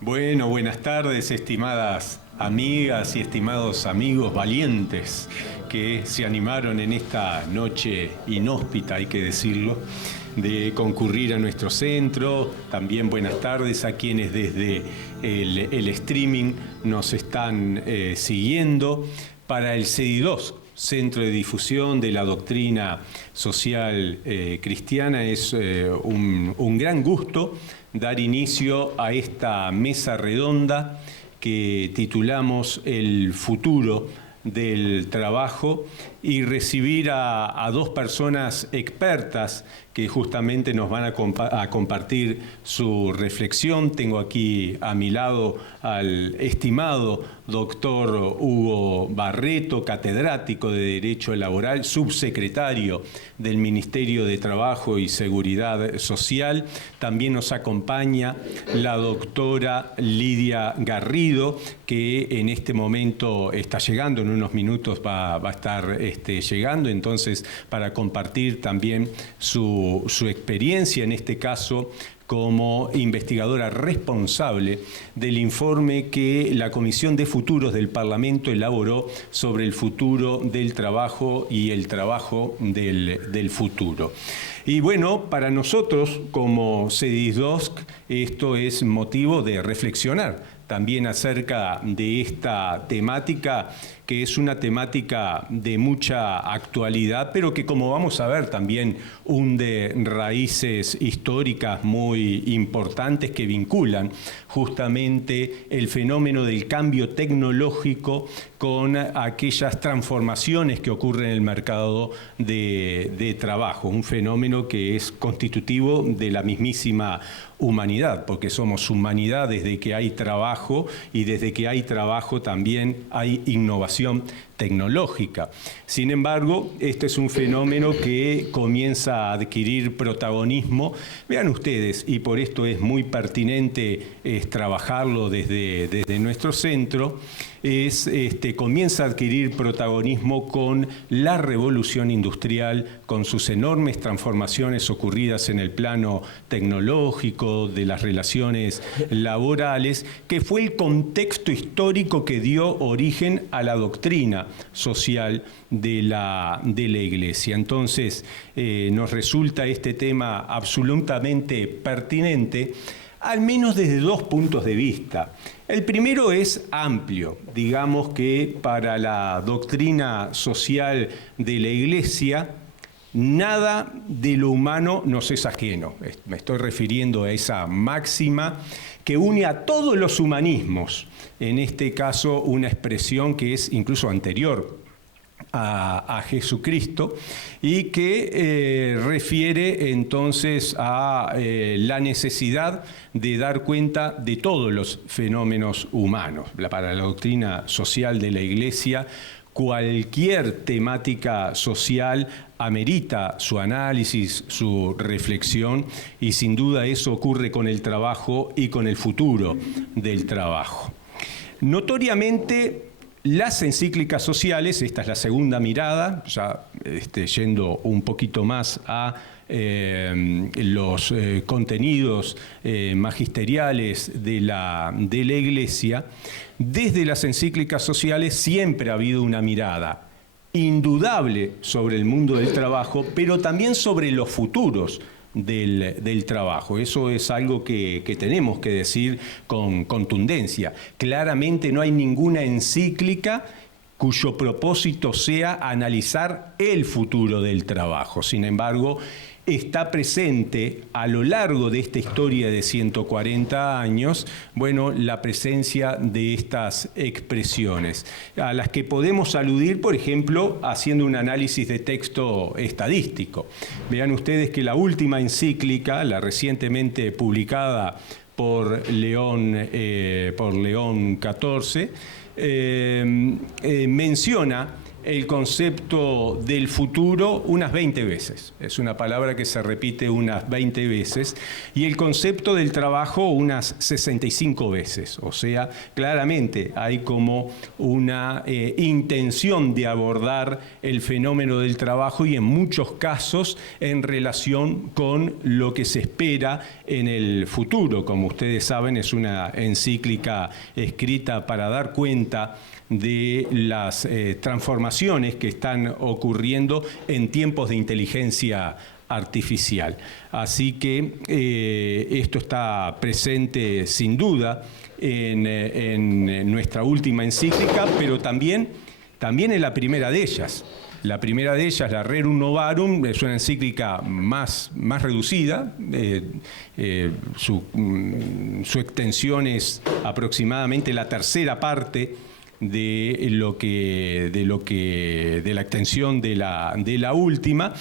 Bueno, buenas tardes, estimadas amigas y estimados amigos valientes que se animaron en esta noche inhóspita, hay que decirlo, de concurrir a nuestro centro. También buenas tardes a quienes desde el streaming nos están siguiendo para el CEDIDOS, Centro de Difusión de la Doctrina Social Cristiana. Es un gran gusto dar inicio a esta mesa redonda que titulamos El futuro del trabajo y recibir a dos personas expertas que justamente nos van a compartir su reflexión. Tengo aquí a mi lado al estimado doctor Hugo Barreto, catedrático de Derecho Laboral, subsecretario del Ministerio de Trabajo y Seguridad Social. También nos acompaña la doctora Lidia Garrido, que en este momento está llegando, en unos minutos va a estar llegando, entonces para compartir también su experiencia, en este caso como investigadora responsable del informe que la Comisión de Futuros del Parlamento elaboró sobre el futuro del trabajo y el trabajo del futuro. Y bueno, para nosotros como CEDIDOSC esto es motivo de reflexionar también acerca de esta temática, que es una temática de mucha actualidad, pero que, como vamos a ver, también hunde raíces históricas muy importantes que vinculan justamente el fenómeno del cambio tecnológico con aquellas transformaciones que ocurren en el mercado de trabajo, un fenómeno que es constitutivo de la mismísima humanidad, porque somos humanidad desde que hay trabajo, y desde que hay trabajo también hay innovación tecnológica. Sin embargo, este es un fenómeno que comienza a adquirir protagonismo. Vean ustedes, y por esto es muy pertinente trabajarlo desde nuestro centro, comienza a adquirir protagonismo con la revolución industrial, con sus enormes transformaciones ocurridas en el plano tecnológico, de las relaciones laborales, que fue el contexto histórico que dio origen a la doctrina social de la Iglesia. Entonces, nos resulta este tema absolutamente pertinente, al menos desde dos puntos de vista. El primero es amplio, digamos que para la doctrina social de la Iglesia, nada de lo humano nos es ajeno. Me estoy refiriendo a esa máxima que une a todos los humanismos, en este caso una expresión que es incluso anterior a Jesucristo y que refiere entonces a la necesidad de dar cuenta de todos los fenómenos humanos. Para la doctrina social de la Iglesia, cualquier temática social amerita su análisis, su reflexión, y sin duda eso ocurre con el trabajo y con el futuro del trabajo. Notoriamente, las encíclicas sociales, esta es la segunda mirada, ya yendo un poquito más a los contenidos magisteriales de la Iglesia, desde las encíclicas sociales siempre ha habido una mirada indudable sobre el mundo del trabajo, pero también sobre los futuros del trabajo. Eso es algo que tenemos que decir con contundencia. Claramente no hay ninguna encíclica cuyo propósito sea analizar el futuro del trabajo. Sin embargo, está presente a lo largo de esta historia de 140 años, bueno, la presencia de estas expresiones, a las que podemos aludir, por ejemplo, haciendo un análisis de texto estadístico. Vean ustedes que la última encíclica, la recientemente publicada por León XIV, menciona el concepto del futuro unas 20 veces. Es una palabra que se repite unas 20 veces. Y el concepto del trabajo unas 65 veces. O sea, claramente hay como una intención de abordar el fenómeno del trabajo y en muchos casos en relación con lo que se espera en el futuro. Como ustedes saben, es una encíclica escrita para dar cuenta de las transformaciones que están ocurriendo en tiempos de inteligencia artificial. Así que esto está presente sin duda en nuestra última encíclica, pero también en la primera de ellas. La primera de ellas, la Rerum Novarum, es una encíclica más reducida. Su extensión es aproximadamente la tercera parte de la extensión de la última.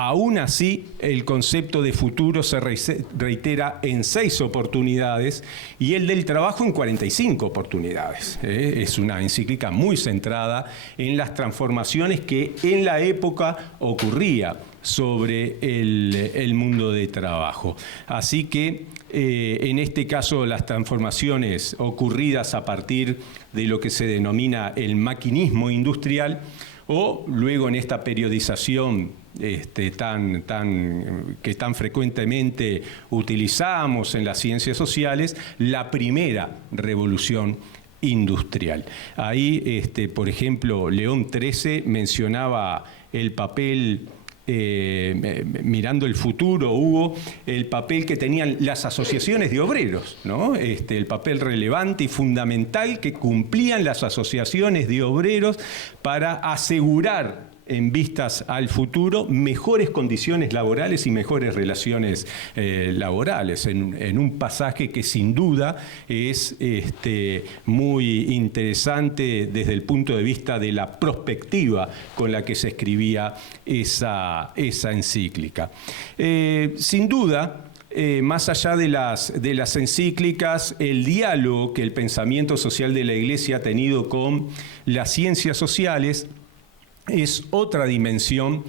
Aún así, el concepto de futuro se reitera en 6 oportunidades y el del trabajo en 45 oportunidades. Es una encíclica muy centrada en las transformaciones que en la época ocurría sobre el mundo de trabajo. Así que, en este caso, las transformaciones ocurridas a partir de lo que se denomina el maquinismo industrial, o luego en esta periodización que tan frecuentemente utilizamos en las ciencias sociales, la primera revolución industrial. Ahí, por ejemplo, León XIII mencionaba el papel, mirando el futuro, Hugo, el papel que tenían las asociaciones de obreros, ¿no? El papel relevante y fundamental que cumplían las asociaciones de obreros para asegurar, en vistas al futuro, mejores condiciones laborales y mejores relaciones laborales, en un pasaje que sin duda es muy interesante desde el punto de vista de la prospectiva con la que se escribía esa encíclica. Sin duda, más allá de las encíclicas, el diálogo que el pensamiento social de la Iglesia ha tenido con las ciencias sociales es otra dimensión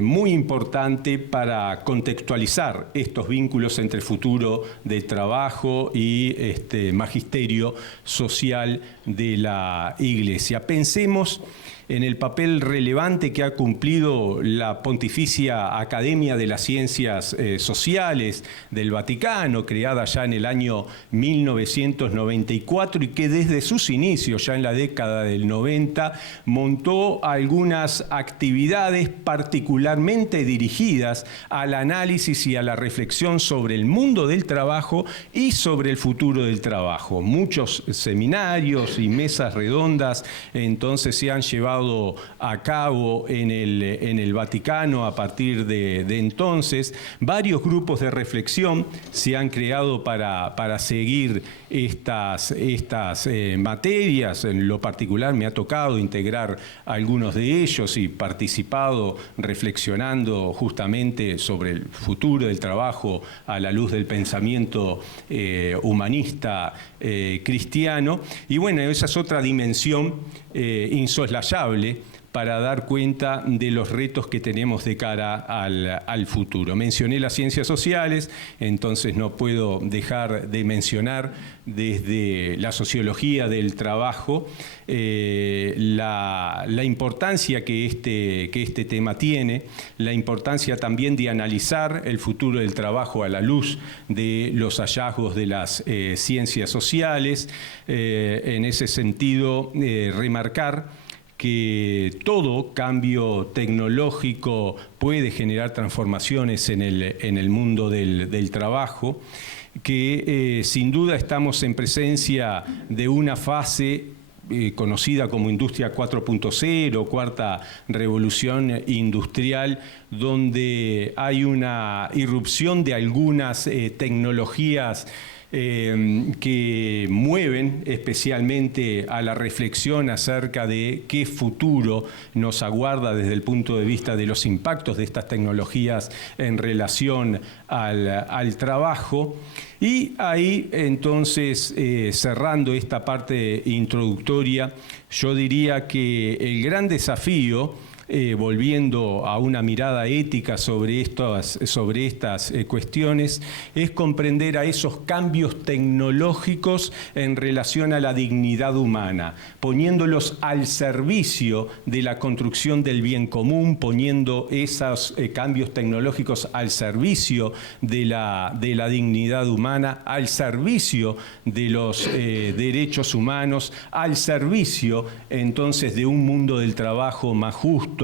muy importante para contextualizar estos vínculos entre futuro del trabajo y magisterio social de la Iglesia. Pensemos en el papel relevante que ha cumplido la Pontificia Academia de las Ciencias Sociales del Vaticano, creada ya en el año 1994 y que desde sus inicios, ya en la década del 90, montó algunas actividades particularmente dirigidas al análisis y a la reflexión sobre el mundo del trabajo y sobre el futuro del trabajo. Muchos seminarios y mesas redondas entonces se han llevado a cabo en el Vaticano a partir de entonces. Varios grupos de reflexión se han creado para seguir estas materias. En lo particular me ha tocado integrar algunos de ellos y participado reflexionando justamente sobre el futuro del trabajo a la luz del pensamiento humanista cristiano. Y bueno, esa es otra dimensión insoslayable para dar cuenta de los retos que tenemos de cara al futuro. Mencioné las ciencias sociales, entonces no puedo dejar de mencionar desde la sociología del trabajo la importancia que este tema tiene, la importancia también de analizar el futuro del trabajo a la luz de los hallazgos de las ciencias sociales. En ese sentido, remarcar que todo cambio tecnológico puede generar transformaciones en el mundo del trabajo, que sin duda estamos en presencia de una fase conocida como Industria 4.0, cuarta revolución industrial, donde hay una irrupción de algunas tecnologías que mueven especialmente a la reflexión acerca de qué futuro nos aguarda desde el punto de vista de los impactos de estas tecnologías en relación al trabajo. Y ahí, entonces, cerrando esta parte introductoria, yo diría que el gran desafío, volviendo a una mirada ética sobre estas cuestiones, es comprender a esos cambios tecnológicos en relación a la dignidad humana, poniéndolos al servicio de la construcción del bien común, poniendo esos cambios tecnológicos al servicio de la dignidad humana, al servicio de los derechos humanos, al servicio entonces de un mundo del trabajo más justo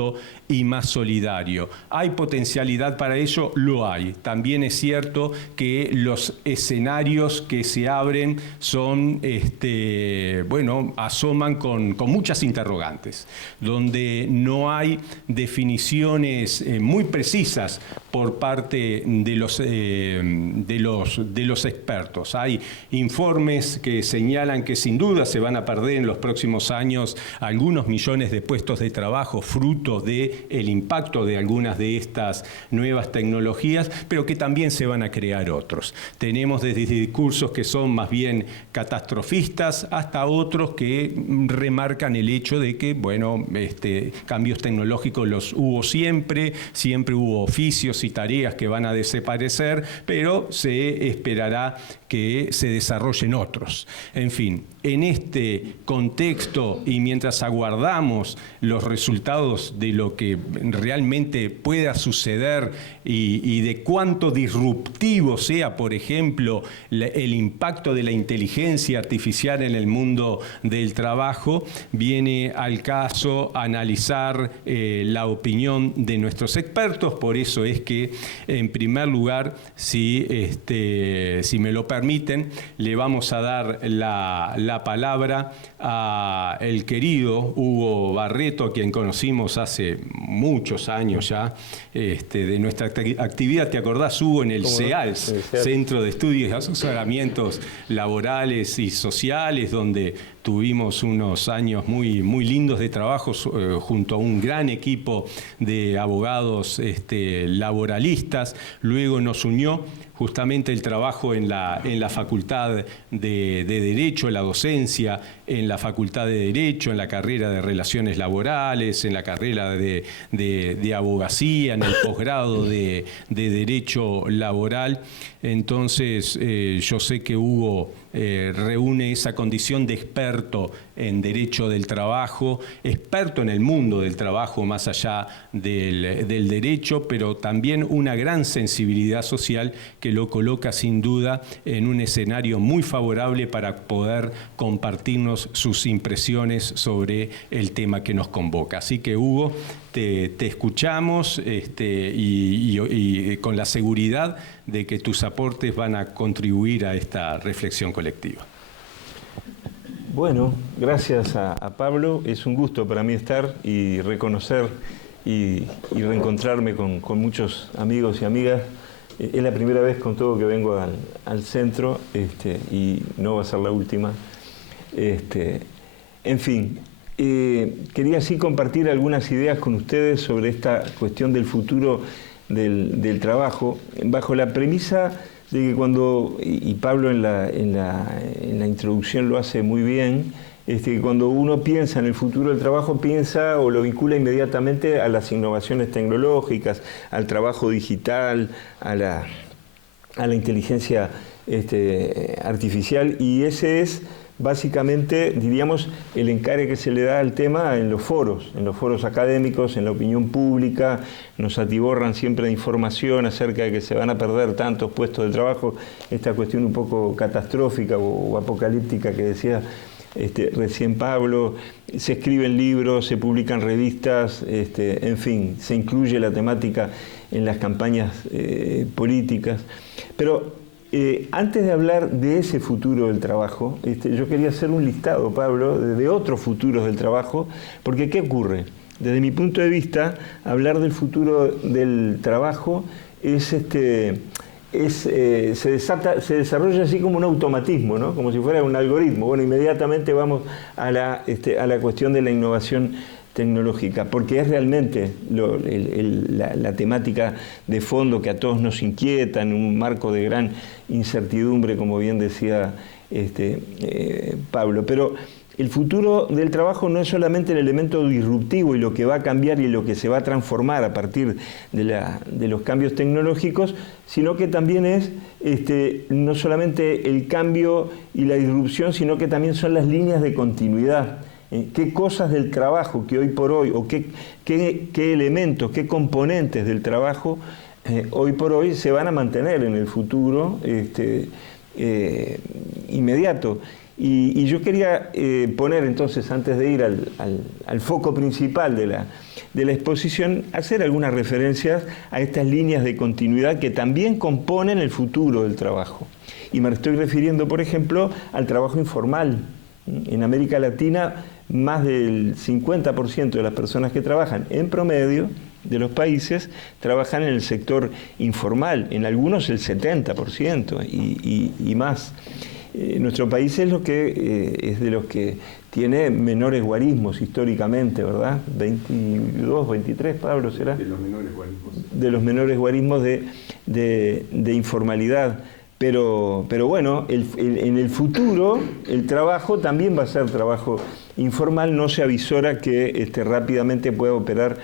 y más solidario. ¿Hay potencialidad para ello? Lo hay. También es cierto que los escenarios que se abren son, asoman con muchas interrogantes, donde no hay definiciones muy precisas por parte de los expertos. Hay informes que señalan que sin duda se van a perder en los próximos años algunos millones de puestos de trabajo fruto del impacto de algunas de estas nuevas tecnologías, pero que también se van a crear otros. Tenemos desde discursos que son más bien catastrofistas hasta otros que remarcan el hecho de que, cambios tecnológicos los hubo siempre hubo oficios y tareas que van a desaparecer, pero se esperará que se desarrollen otros. En fin, en este contexto y mientras aguardamos los resultados de lo que realmente pueda suceder y de cuánto disruptivo sea, por ejemplo, el impacto de la inteligencia artificial en el mundo del trabajo, viene al caso analizar la opinión de nuestros expertos. Por eso es que, en primer lugar, si me lo permiten, le vamos a dar la palabra a el querido Hugo Barreto, a quien conocimos hace muchos años ya, de nuestra actividad. ¿Te acordás, Hugo, en el CEALS, Centro de Estudios y Asesoramientos Laborales y Sociales, donde tuvimos unos años muy, muy lindos de trabajo junto a un gran equipo de abogados laboralistas? Luego nos unió justamente el trabajo en la Facultad de Derecho, la docencia en la Facultad de Derecho, en la carrera de Relaciones Laborales, en la carrera de Abogacía, en el posgrado de Derecho Laboral. Entonces, yo sé que Hugo reúne esa condición de experto en derecho del trabajo, experto en el mundo del trabajo más allá del derecho, pero también una gran sensibilidad social que lo coloca sin duda en un escenario muy favorable para poder compartirnos sus impresiones sobre el tema que nos convoca. Así que, Hugo, te escuchamos y con la seguridad de que tus aportes van a contribuir a esta reflexión colectiva. Bueno, gracias a Pablo. Es un gusto para mí estar y reconocer y reencontrarme con muchos amigos y amigas. Es la primera vez con todo que vengo al centro y no va a ser la última. En fin, quería así compartir algunas ideas con ustedes sobre esta cuestión del futuro del trabajo, bajo la premisa de que cuando, y Pablo en la introducción lo hace muy bien, cuando uno piensa en el futuro del trabajo, piensa o lo vincula inmediatamente a las innovaciones tecnológicas, al trabajo digital, a la inteligencia artificial, y ese es básicamente, diríamos, el encare que se le da al tema en los foros académicos, en la opinión pública. Nos atiborran siempre de información acerca de que se van a perder tantos puestos de trabajo, esta cuestión un poco catastrófica o apocalíptica que decía recién Pablo. Se escriben libros, se publican revistas, en fin, se incluye la temática en las campañas políticas. Pero antes de hablar de ese futuro del trabajo, yo quería hacer un listado, Pablo, de otros futuros del trabajo, porque ¿qué ocurre? Desde mi punto de vista, hablar del futuro del trabajo se desarrolla así como un automatismo, ¿no? Como si fuera un algoritmo. Bueno, inmediatamente vamos a la cuestión de la innovación tecnológica, porque es realmente la temática de fondo que a todos nos inquieta en un marco de gran incertidumbre, como bien decía Pablo. Pero el futuro del trabajo no es solamente el elemento disruptivo y lo que va a cambiar y lo que se va a transformar a partir de los cambios tecnológicos, sino que también es no solamente el cambio y la disrupción, sino que también son las líneas de continuidad. ¿Qué cosas del trabajo que hoy por hoy, o qué elementos, qué componentes del trabajo hoy por hoy se van a mantener en el futuro inmediato? Y yo quería poner entonces, antes de ir al foco principal de la exposición, hacer algunas referencias a estas líneas de continuidad que también componen el futuro del trabajo. Y me estoy refiriendo, por ejemplo, al trabajo informal. En América Latina, más del 50% de las personas que trabajan en promedio de los países trabajan en el sector informal, en algunos el 70% y más. Nuestro país es de los que tiene menores guarismos históricamente, ¿verdad? 22, 23, Pablo, ¿será? De los menores guarismos. De los menores guarismos de informalidad. Pero bueno, en el futuro el trabajo también va a ser trabajo informal, no se avisora que rápidamente pueda operar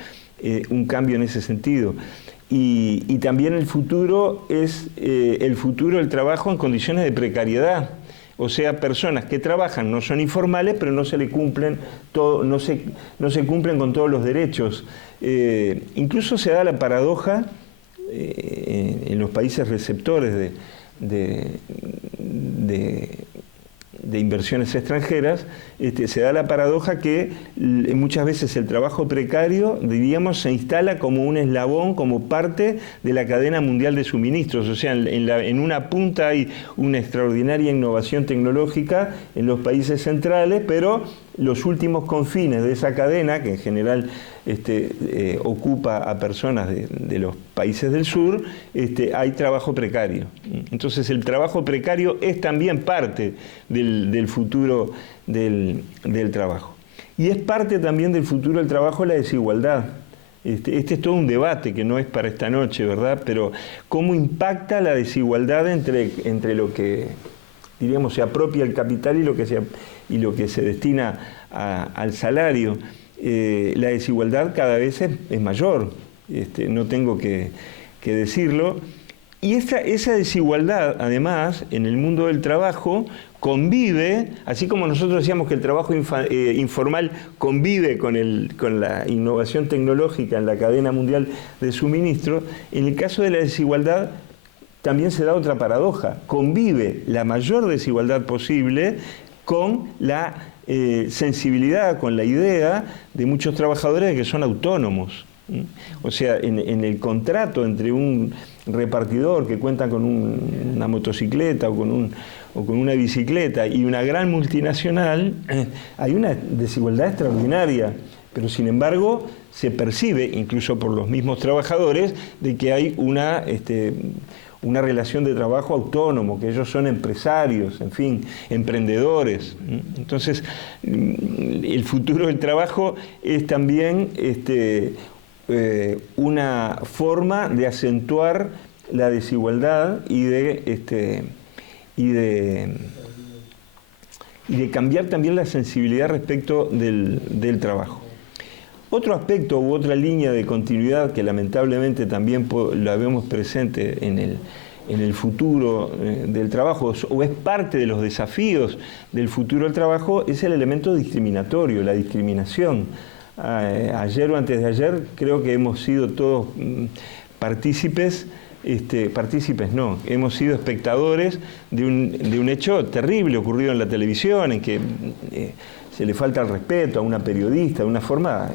un cambio en ese sentido. Y también el futuro es el futuro del trabajo en condiciones de precariedad. O sea, personas que trabajan, no son informales, pero no se le cumplen no se cumplen con todos los derechos. Incluso se da la paradoja en los países receptores de inversiones extranjeras, se da la paradoja que muchas veces el trabajo precario, diríamos, se instala como un eslabón, como parte de la cadena mundial de suministros. O sea, en una punta hay una extraordinaria innovación tecnológica en los países centrales, pero los últimos confines de esa cadena, que en general ocupa a personas de los países del sur, hay trabajo precario. Entonces el trabajo precario es también parte del futuro del trabajo. Y es parte también del futuro del trabajo la desigualdad. Este es todo un debate que no es para esta noche, ¿verdad? Pero cómo impacta la desigualdad entre lo que, diríamos, se apropia el capital y lo que se destina al salario. La desigualdad cada vez es mayor, no tengo que decirlo. Y esa desigualdad, además, en el mundo del trabajo, convive, así como nosotros decíamos que el trabajo informal convive con la innovación tecnológica en la cadena mundial de suministro, en el caso de la desigualdad también se da otra paradoja. Convive la mayor desigualdad posible con la sensibilidad, con la idea de muchos trabajadores de que son autónomos. O sea, en el contrato entre un repartidor que cuenta con una motocicleta o con una bicicleta y una gran multinacional, hay una desigualdad extraordinaria, pero sin embargo se percibe, incluso por los mismos trabajadores, de que hay una relación de trabajo autónomo, que ellos son empresarios, en fin, emprendedores. Entonces, el futuro del trabajo es también una forma de acentuar la desigualdad y de cambiar también la sensibilidad respecto del trabajo. Otro aspecto u otra línea de continuidad que lamentablemente también la vemos presente en el futuro del trabajo, o es parte de los desafíos del futuro del trabajo, es el elemento discriminatorio, la discriminación. Ayer o antes de ayer creo que hemos sido todos partícipes no, hemos sido espectadores de un hecho terrible ocurrido en la televisión, en que se le falta el respeto a una periodista de una forma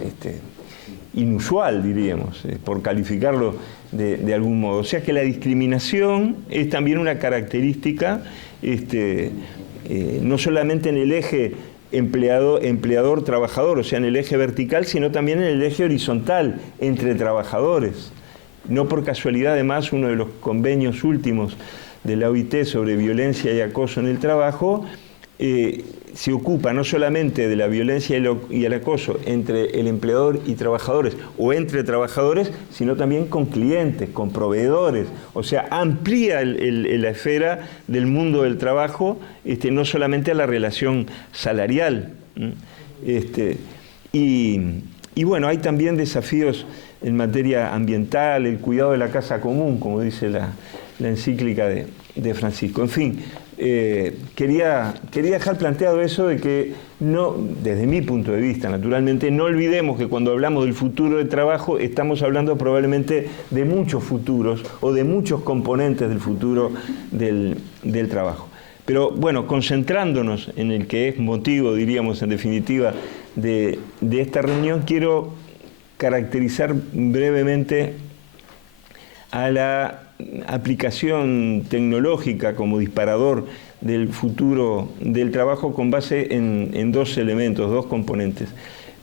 inusual, diríamos, por calificarlo de algún modo. O sea que la discriminación es también una característica, no solamente en el eje empleador-trabajador, o sea, en el eje vertical, sino también en el eje horizontal, entre trabajadores. No por casualidad, además, uno de los convenios últimos de la OIT sobre violencia y acoso en el trabajo se ocupa no solamente de la violencia y el acoso entre el empleador y trabajadores o entre trabajadores, sino también con clientes, con proveedores. O sea, amplía la esfera del mundo del trabajo, no solamente a la relación salarial. Y bueno, hay también desafíos en materia ambiental, el cuidado de la casa común, como dice la encíclica de Francisco. En fin, quería dejar planteado eso de que, no, desde mi punto de vista, naturalmente, no olvidemos que cuando hablamos del futuro del trabajo estamos hablando probablemente de muchos futuros o de muchos componentes del futuro del trabajo. Pero bueno, concentrándonos en el que es motivo, diríamos en definitiva, de esta reunión, quiero caracterizar brevemente a la aplicación tecnológica como disparador del futuro del trabajo con base en dos elementos, dos componentes.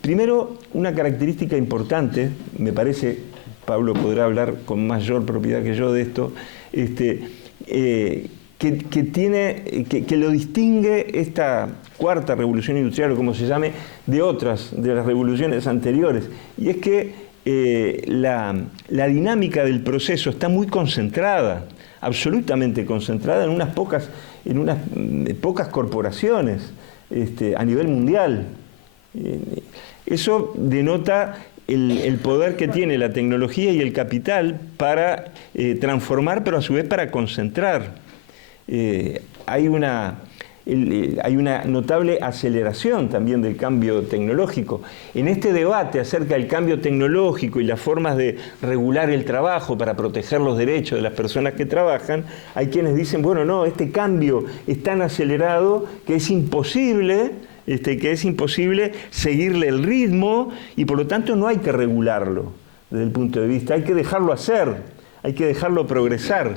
Primero, una característica importante, me parece, Pablo podrá hablar con mayor propiedad que yo de esto, que lo distingue esta cuarta revolución industrial, o como se llame, de otras, de las revoluciones anteriores, y es que la dinámica del proceso está muy concentrada, absolutamente concentrada en unas pocas corporaciones a nivel mundial. Eso denota el poder que tiene la tecnología y el capital para transformar, pero a su vez para concentrar. Hay una notable aceleración también del cambio tecnológico. En este debate acerca del cambio tecnológico y las formas de regular el trabajo para proteger los derechos de las personas que trabajan, hay quienes dicen, bueno, no, este cambio es tan acelerado que es imposible seguirle el ritmo y por lo tanto no hay que regularlo desde el punto de vista, hay que dejarlo hacer. Hay que dejarlo progresar.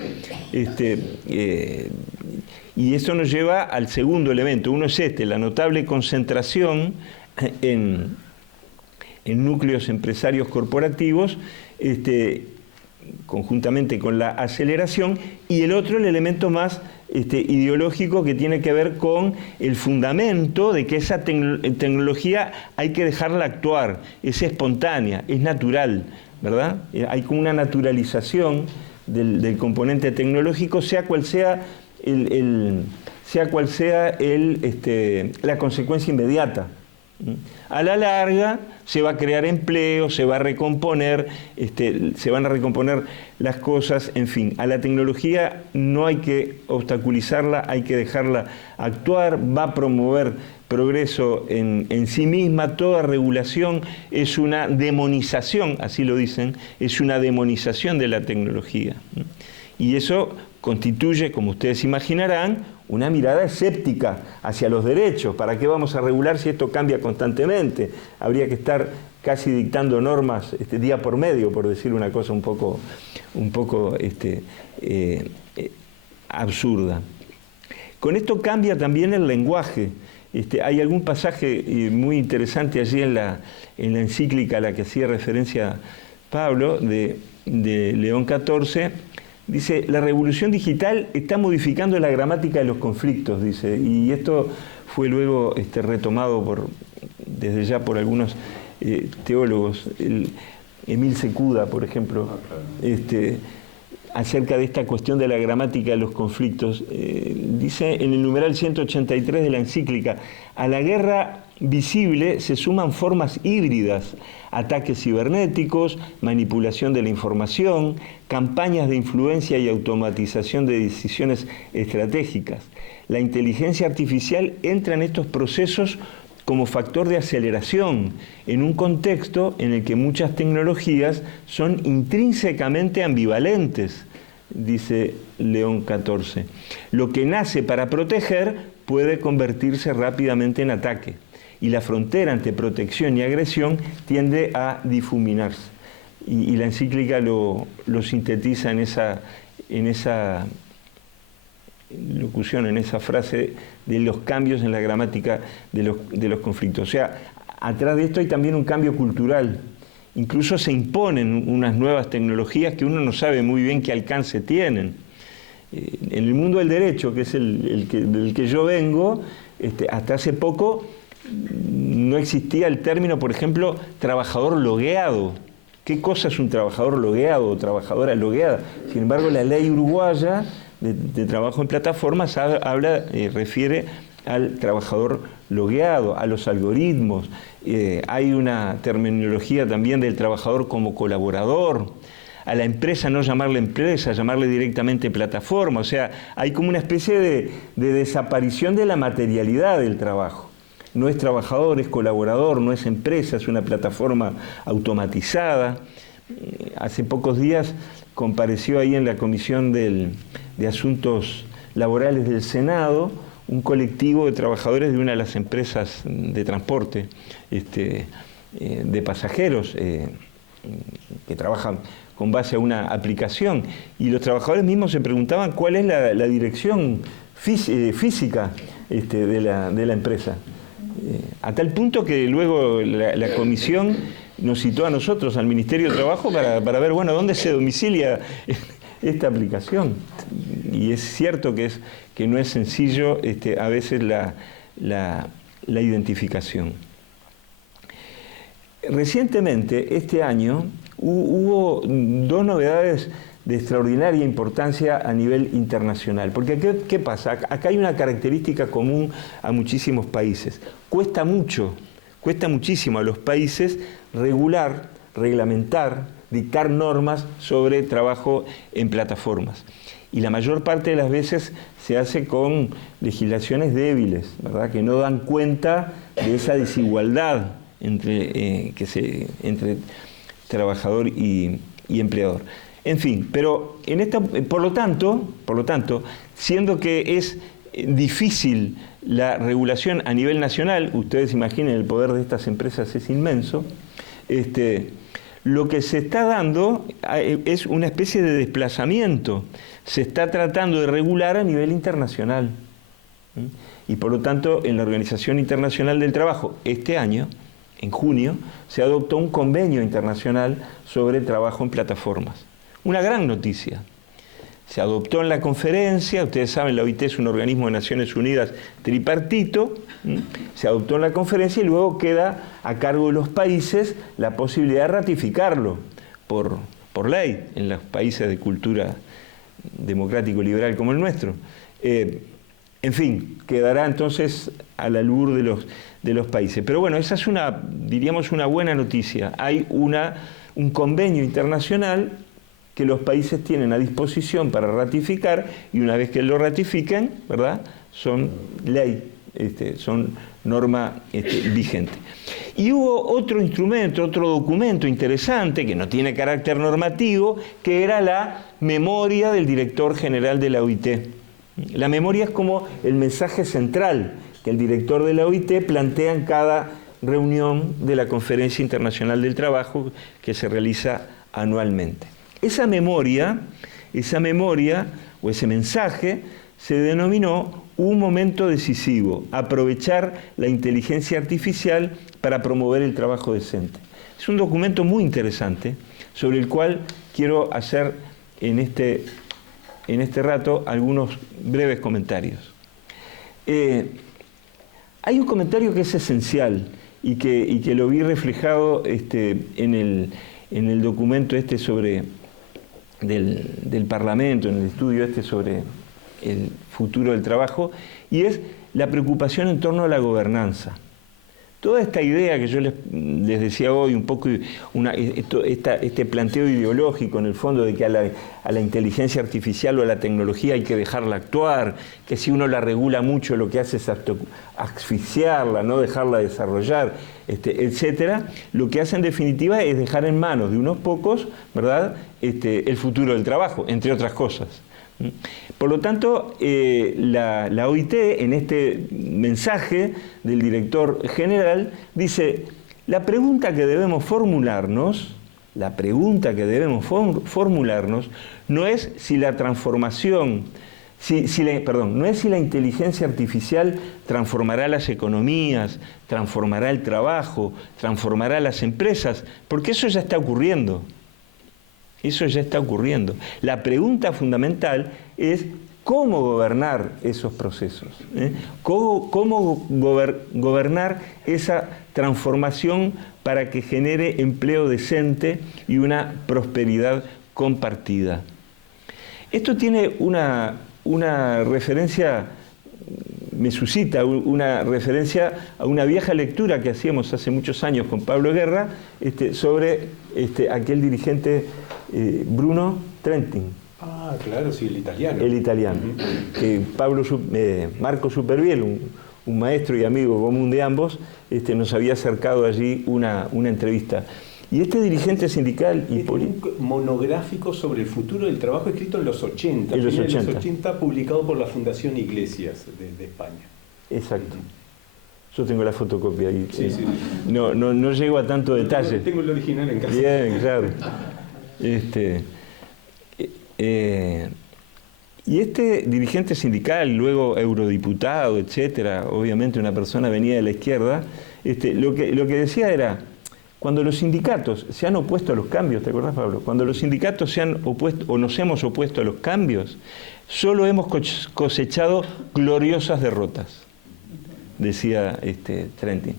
Y eso nos lleva al segundo elemento. Uno es la notable concentración en núcleos empresarios corporativos, conjuntamente con la aceleración, y el otro, el elemento más ideológico, que tiene que ver con el fundamento de que esa tecnología hay que dejarla actuar, es espontánea, es natural, ¿verdad? Hay como una naturalización del componente tecnológico, sea cual sea la consecuencia inmediata. A la larga se va a crear empleo, se va a recomponer, se van a recomponer las cosas, en fin. A la tecnología no hay que obstaculizarla, hay que dejarla actuar, va a promover progreso en sí misma. Toda regulación es una demonización, así lo dicen, es una demonización de la tecnología. Y eso constituye, como ustedes imaginarán, una mirada escéptica hacia los derechos. ¿Para qué vamos a regular si esto cambia constantemente? Habría que estar casi dictando normas día por medio, por decir una cosa un poco absurda. Con esto cambia también el lenguaje. Hay algún pasaje muy interesante allí en la encíclica a la que hacía referencia Pablo, de León XIV. Dice, la revolución digital está modificando la gramática de los conflictos, dice, y esto fue luego retomado desde ya por algunos teólogos, Emil Secuda, por ejemplo, acerca de esta cuestión de la gramática de los conflictos. Dice en el numeral 183 de la encíclica, a la guerra visible se suman formas híbridas, ataques cibernéticos, manipulación de la información, campañas de influencia y automatización de decisiones estratégicas. La inteligencia artificial entra en estos procesos como factor de aceleración en un contexto en el que muchas tecnologías son intrínsecamente ambivalentes, dice León XIV. Lo que nace para proteger puede convertirse rápidamente en ataque, y la frontera entre protección y agresión tiende a difuminarse. Y la encíclica lo sintetiza en esa locución, en esa frase de los cambios en la gramática de los conflictos. O sea, atrás de esto hay también un cambio cultural. Incluso se imponen unas nuevas tecnologías que uno no sabe muy bien qué alcance tienen. En el mundo del derecho, que es del que yo vengo, hasta hace poco no existía el término, por ejemplo, trabajador logueado. ¿Qué cosa es un trabajador logueado o trabajadora logueada? Sin embargo, la ley uruguaya de trabajo en plataformas refiere al trabajador logueado, a los algoritmos. Hay una terminología también del trabajador como colaborador. A la empresa no llamarle empresa, llamarle directamente plataforma. O sea, hay como una especie de desaparición de la materialidad del trabajo. No es trabajador, es colaborador, no es empresa, es una plataforma automatizada. Hace pocos días compareció ahí en la Comisión de Asuntos Laborales del Senado un colectivo de trabajadores de una de las empresas de transporte de pasajeros que trabajan con base a una aplicación, y los trabajadores mismos se preguntaban cuál es la dirección física de la empresa. A tal punto que luego la comisión nos citó a nosotros, al Ministerio de Trabajo, para ver, bueno, dónde se domicilia esta aplicación. Y es cierto que no es sencillo a veces la identificación. Recientemente, este año, hubo dos novedades de extraordinaria importancia a nivel internacional. Porque ¿qué pasa? Acá hay una característica común a muchísimos países. Cuesta muchísimo a los países regular, reglamentar, dictar normas sobre trabajo en plataformas. Y la mayor parte de las veces se hace con legislaciones débiles, ¿verdad?, que no dan cuenta de esa desigualdad entre trabajador y empleador. En fin, pero por lo tanto, siendo que es difícil la regulación a nivel nacional, ustedes imaginen, el poder de estas empresas es inmenso, lo que se está dando es una especie de desplazamiento. Se está tratando de regular a nivel internacional. Y por lo tanto, en la Organización Internacional del Trabajo, este año, en junio, se adoptó un convenio internacional sobre trabajo en plataformas. Una gran noticia. Se adoptó en la conferencia, ustedes saben, la OIT es un organismo de Naciones Unidas tripartito, se adoptó en la conferencia y luego queda a cargo de los países la posibilidad de ratificarlo por ley en los países de cultura democrático-liberal como el nuestro. En fin, quedará entonces al albur de los países. Pero bueno, esa es diríamos, una buena noticia. Hay un convenio internacional que los países tienen a disposición para ratificar, y una vez que lo ratifiquen, ¿verdad?, son ley, son norma vigente. Y hubo otro instrumento, otro documento interesante, que no tiene carácter normativo, que era la memoria del director general de la OIT. La memoria es como el mensaje central que el director de la OIT plantea en cada reunión de la Conferencia Internacional del Trabajo que se realiza anualmente. Esa memoria o ese mensaje se denominó un momento decisivo, aprovechar la inteligencia artificial para promover el trabajo decente. Es un documento muy interesante sobre el cual quiero hacer en este rato algunos breves comentarios. Hay un comentario que es esencial y que lo vi reflejado en el documento del Parlamento, en el estudio sobre el futuro del trabajo, y es la preocupación en torno a la gobernanza. Toda esta idea que yo les decía hoy, un poco este planteo ideológico en el fondo de que a la inteligencia artificial o a la tecnología hay que dejarla actuar, que si uno la regula mucho lo que hace es asfixiarla, no dejarla desarrollar, etcétera, lo que hace en definitiva es dejar en manos de unos pocos, ¿verdad?, el futuro del trabajo, entre otras cosas. Por lo tanto, la OIT, en este mensaje del director general, dice: la pregunta que debemos formularnos no es si la transformación, no es si la inteligencia artificial transformará las economías, transformará el trabajo, transformará las empresas, porque eso ya está ocurriendo. Eso ya está ocurriendo. La pregunta fundamental es cómo gobernar esos procesos, cómo gobernar esa transformación para que genere empleo decente y una prosperidad compartida. Esto tiene una referencia, me suscita una referencia a una vieja lectura que hacíamos hace muchos años con Pablo Guerra sobre aquel dirigente Bruno Trentin. Ah, claro, sí, el italiano. El italiano. Que Marco Superviel, un maestro y amigo común de ambos, nos había acercado allí una entrevista. Y este dirigente sindical y político... Un monográfico sobre el futuro del trabajo escrito en los 80. En los 80. En los 80, publicado por la Fundación Iglesias de España. Exacto. Yo tengo la fotocopia ahí. Sí, sí. No llego a tanto detalle. Tengo el original en casa. Bien, claro. Y este dirigente sindical, luego eurodiputado, etcétera, obviamente una persona venida de la izquierda, lo que decía era, cuando los sindicatos se han opuesto a los cambios, ¿te acordás, Pablo? Cuando los sindicatos se han opuesto o nos hemos opuesto a los cambios, solo hemos cosechado gloriosas derrotas, decía Trentin.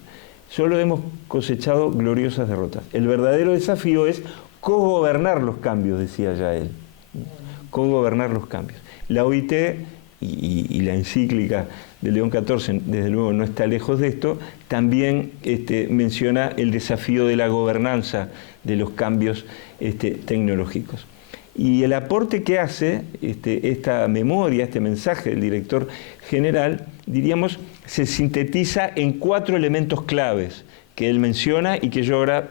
Solo hemos cosechado gloriosas derrotas. El verdadero desafío es cogobernar los cambios, decía ya él. Cogobernar los cambios. La OIT y la encíclica de León XIV, desde luego no está lejos de esto, también menciona el desafío de la gobernanza de los cambios tecnológicos. Y el aporte que hace esta memoria, este mensaje del director general, diríamos, se sintetiza en 4 elementos claves que él menciona y que yo ahora,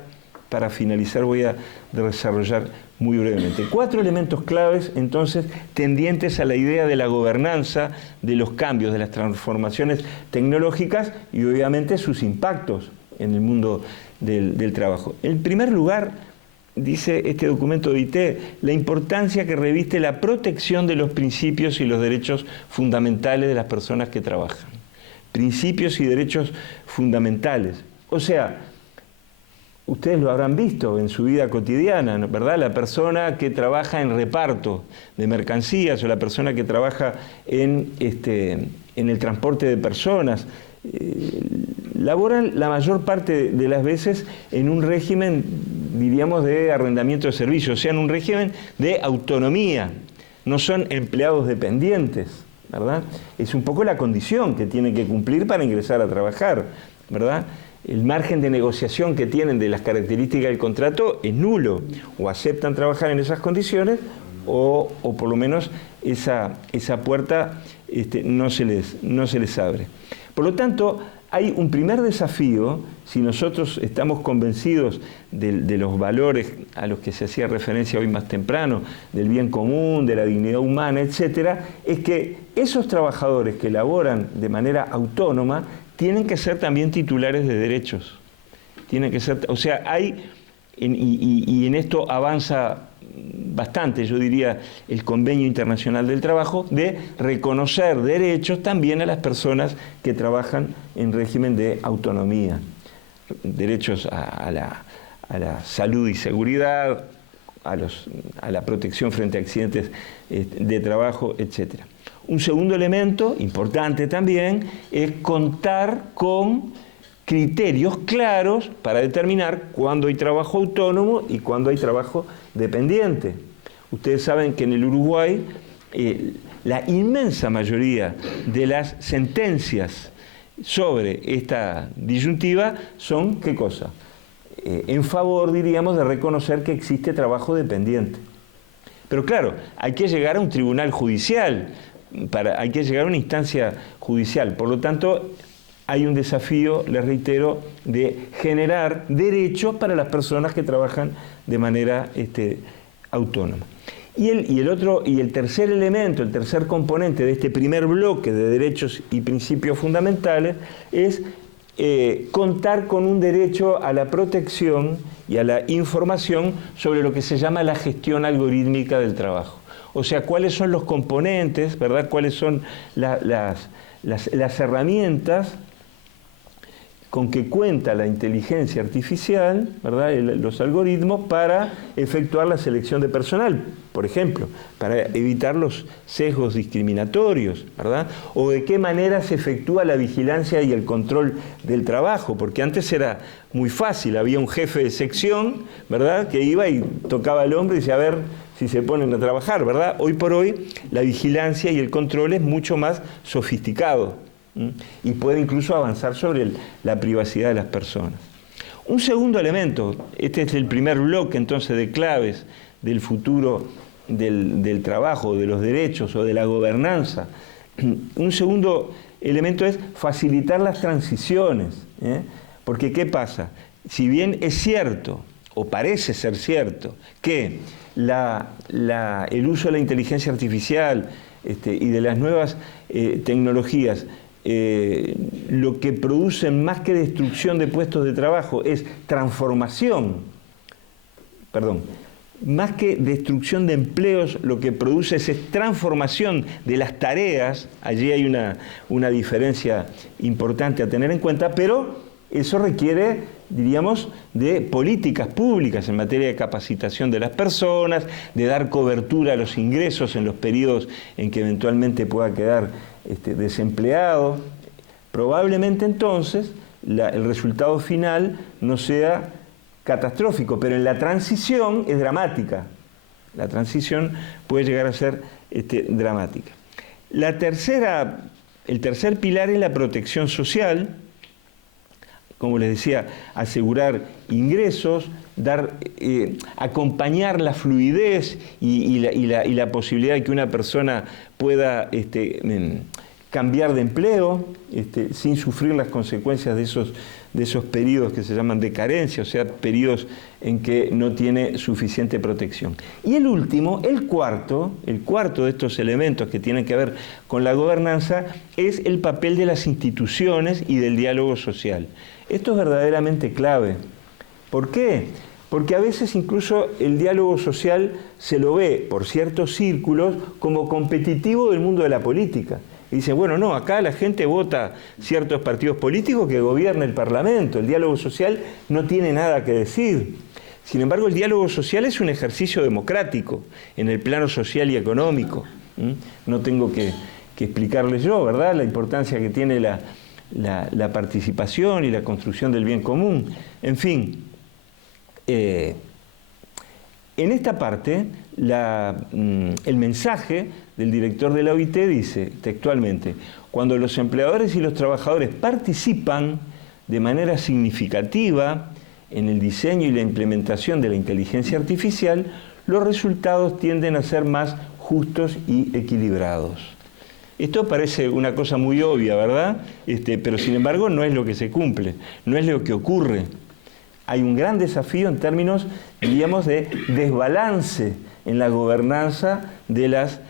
para finalizar, voy a desarrollar muy brevemente. 4 elementos claves, entonces, tendientes a la idea de la gobernanza, de los cambios, de las transformaciones tecnológicas y, obviamente, sus impactos en el mundo del trabajo. En primer lugar, dice este documento de OIT, la importancia que reviste la protección de los principios y los derechos fundamentales de las personas que trabajan. Principios y derechos fundamentales. O sea, ustedes lo habrán visto en su vida cotidiana, ¿no? ¿Verdad? La persona que trabaja en reparto de mercancías o la persona que trabaja en el transporte de personas, laboran la mayor parte de las veces en un régimen, diríamos, de arrendamiento de servicios, o sea, en un régimen de autonomía. No son empleados dependientes, ¿verdad? Es un poco la condición que tienen que cumplir para ingresar a trabajar, ¿verdad? El margen de negociación que tienen de las características del contrato es nulo. O aceptan trabajar en esas condiciones o por lo menos esa puerta no se les abre. Por lo tanto, hay un primer desafío, si nosotros estamos convencidos de los valores a los que se hacía referencia hoy más temprano, del bien común, de la dignidad humana, etcétera, es que esos trabajadores que laboran de manera autónoma tienen que ser también titulares de derechos. Tienen que ser, o sea, y en esto avanza bastante, yo diría, el Convenio Internacional del Trabajo, de reconocer derechos también a las personas que trabajan en régimen de autonomía. Derechos a la salud y seguridad, a la protección frente a accidentes de trabajo, etcétera. Un segundo elemento, importante también, es contar con criterios claros para determinar cuándo hay trabajo autónomo y cuándo hay trabajo dependiente. Ustedes saben que en el Uruguay la inmensa mayoría de las sentencias sobre esta disyuntiva son, ¿qué cosa? En favor, diríamos, de reconocer que existe trabajo dependiente. Pero claro, hay que llegar a un tribunal judicial, hay que llegar a una instancia judicial. Por lo tanto, hay un desafío, les reitero, de generar derechos para las personas que trabajan de manera autónoma. Y el tercer elemento, el tercer componente de este primer bloque de derechos y principios fundamentales es contar con un derecho a la protección y a la información sobre lo que se llama la gestión algorítmica del trabajo. O sea, cuáles son los componentes, ¿verdad? Cuáles son las herramientas con que cuenta la inteligencia artificial, ¿verdad?, los algoritmos, para efectuar la selección de personal, por ejemplo, para evitar los sesgos discriminatorios, ¿verdad? O de qué manera se efectúa la vigilancia y el control del trabajo, porque antes era muy fácil, había un jefe de sección, ¿verdad?, que iba y tocaba al hombre y decía, a ver si se ponen a trabajar, ¿verdad? Hoy por hoy la vigilancia y el control es mucho más sofisticado y puede incluso avanzar sobre la privacidad de las personas. Un segundo elemento, este es el primer bloque entonces de claves del futuro del trabajo, de los derechos o de la gobernanza. Un segundo elemento es facilitar las transiciones, porque ¿qué pasa? Si bien es cierto, o parece ser cierto, que el uso de la inteligencia artificial y de las nuevas tecnologías lo que producen más que destrucción de puestos de trabajo es transformación, más que destrucción de empleos, lo que produce es transformación de las tareas. Allí hay una diferencia importante a tener en cuenta, pero eso requiere, diríamos, de políticas públicas en materia de capacitación de las personas, de dar cobertura a los ingresos en los periodos en que eventualmente pueda quedar desempleado. Probablemente entonces el resultado final no sea catastrófico, pero en la transición es dramática. La transición puede llegar a ser dramática. El tercer pilar es la protección social. Como les decía, asegurar ingresos, acompañar la fluidez y la posibilidad de que una persona pueda cambiar de empleo sin sufrir las consecuencias de esos periodos que se llaman de carencia, o sea, periodos en que no tiene suficiente protección. Y el último, el cuarto de estos elementos que tienen que ver con la gobernanza es el papel de las instituciones y del diálogo social. Esto es verdaderamente clave. ¿Por qué? Porque a veces incluso el diálogo social se lo ve por ciertos círculos como competitivo del mundo de la política. Y dicen, bueno, no, acá la gente vota ciertos partidos políticos que gobierna el Parlamento. El diálogo social no tiene nada que decir. Sin embargo, el diálogo social es un ejercicio democrático en el plano social y económico. No tengo que explicarles yo, ¿verdad?, la importancia que tiene la participación y la construcción del bien común. En fin, en esta parte, el mensaje del director de la OIT dice textualmente: cuando los empleadores y los trabajadores participan de manera significativa en el diseño y la implementación de la inteligencia artificial, los resultados tienden a ser más justos y equilibrados. Esto parece una cosa muy obvia, ¿verdad? Pero sin embargo no es lo que se cumple, no es lo que ocurre. Hay un gran desafío en términos, diríamos, de desbalance en la gobernanza de las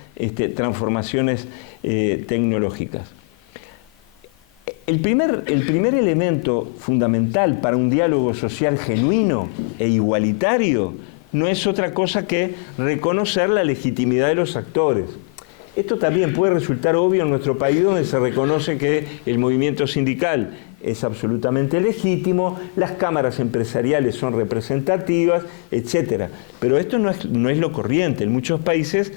transformaciones tecnológicas. El primer elemento fundamental para un diálogo social genuino e igualitario no es otra cosa que reconocer la legitimidad de los actores. Esto también puede resultar obvio en nuestro país, donde se reconoce que el movimiento sindical es absolutamente legítimo, las cámaras empresariales son representativas, etc. Pero esto no es lo corriente. En muchos países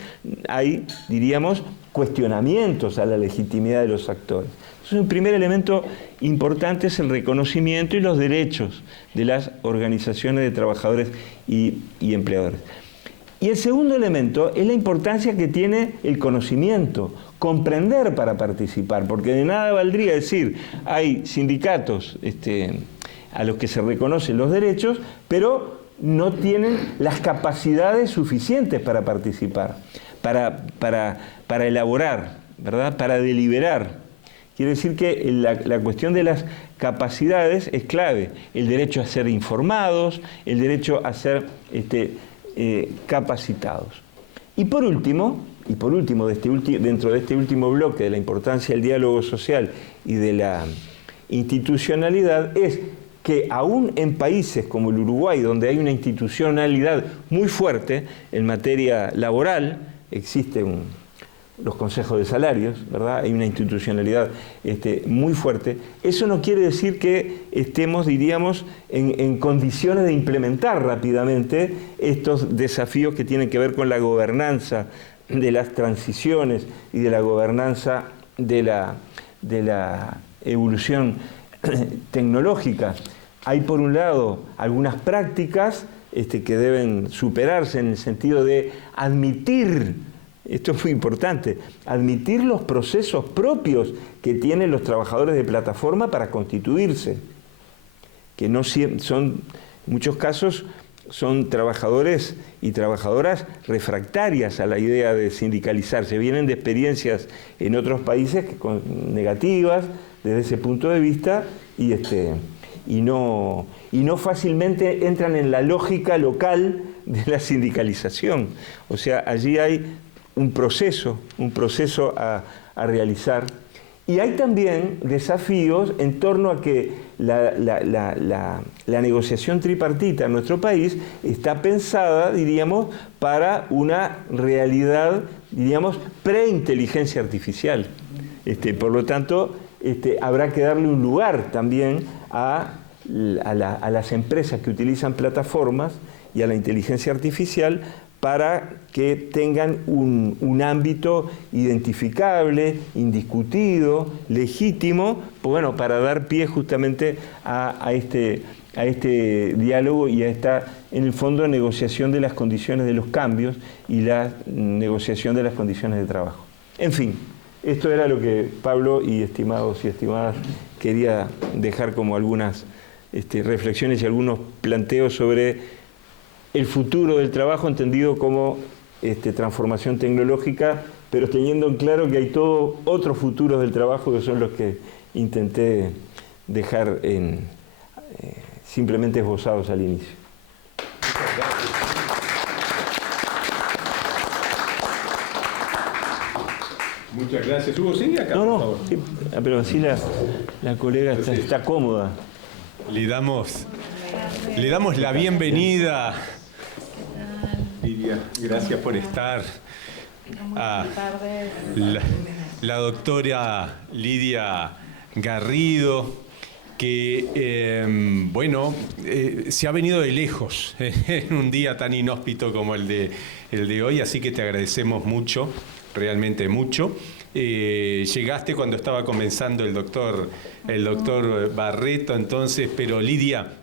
hay, diríamos, cuestionamientos a la legitimidad de los actores. Entonces, un primer elemento importante es el reconocimiento y los derechos de las organizaciones de trabajadores y empleadores. Y el segundo elemento es la importancia que tiene el conocimiento, comprender para participar, porque de nada valdría decir, hay sindicatos a los que se reconocen los derechos, pero no tienen las capacidades suficientes para participar, para elaborar, ¿verdad?, para deliberar. Quiere decir que la cuestión de las capacidades es clave, el derecho a ser informados, el derecho a ser capacitados. Y por último, dentro de este último bloque de la importancia del diálogo social y de la institucionalidad, es que aún en países como el Uruguay, donde hay una institucionalidad muy fuerte en materia laboral, existe los consejos de salarios, ¿verdad? Hay una institucionalidad muy fuerte. Eso no quiere decir que estemos, diríamos, en condiciones de implementar rápidamente estos desafíos que tienen que ver con la gobernanza de las transiciones y de la gobernanza de la evolución tecnológica. Hay, por un lado, algunas prácticas que deben superarse en el sentido de admitir, esto es muy importante, admitir los procesos propios que tienen los trabajadores de plataforma para constituirse, que no son, en muchos casos, son trabajadores y trabajadoras refractarias a la idea de sindicalizarse, vienen de experiencias en otros países negativas desde ese punto de vista y no fácilmente entran en la lógica local de la sindicalización. O sea, allí hay un proceso a realizar. Y hay también desafíos en torno a que la negociación tripartita en nuestro país está pensada, diríamos, para una realidad, diríamos, pre-inteligencia artificial. Por lo tanto, habrá que darle un lugar también a las empresas que utilizan plataformas y a la inteligencia artificial para que tengan un ámbito identificable, indiscutido, legítimo, bueno, para dar pie justamente a este diálogo y a esta, en el fondo, negociación de las condiciones de los cambios y la negociación de las condiciones de trabajo. En fin, esto era lo que Pablo y estimados y estimadas quería dejar como algunas reflexiones y algunos planteos sobre el futuro del trabajo entendido como transformación tecnológica, pero teniendo en claro que hay todos otros futuros del trabajo que son los que intenté dejar simplemente esbozados al inicio. Muchas gracias. Hugo, sigue acá, por favor. Sí, pero así la colega está cómoda. Le damos la bienvenida. Lidia, gracias por estar. A la doctora Lidia Garrido, que, se ha venido de lejos en un día tan inhóspito como el de hoy, así que te agradecemos mucho, realmente mucho. Llegaste cuando estaba comenzando el doctor Barreto, entonces, pero Lidia,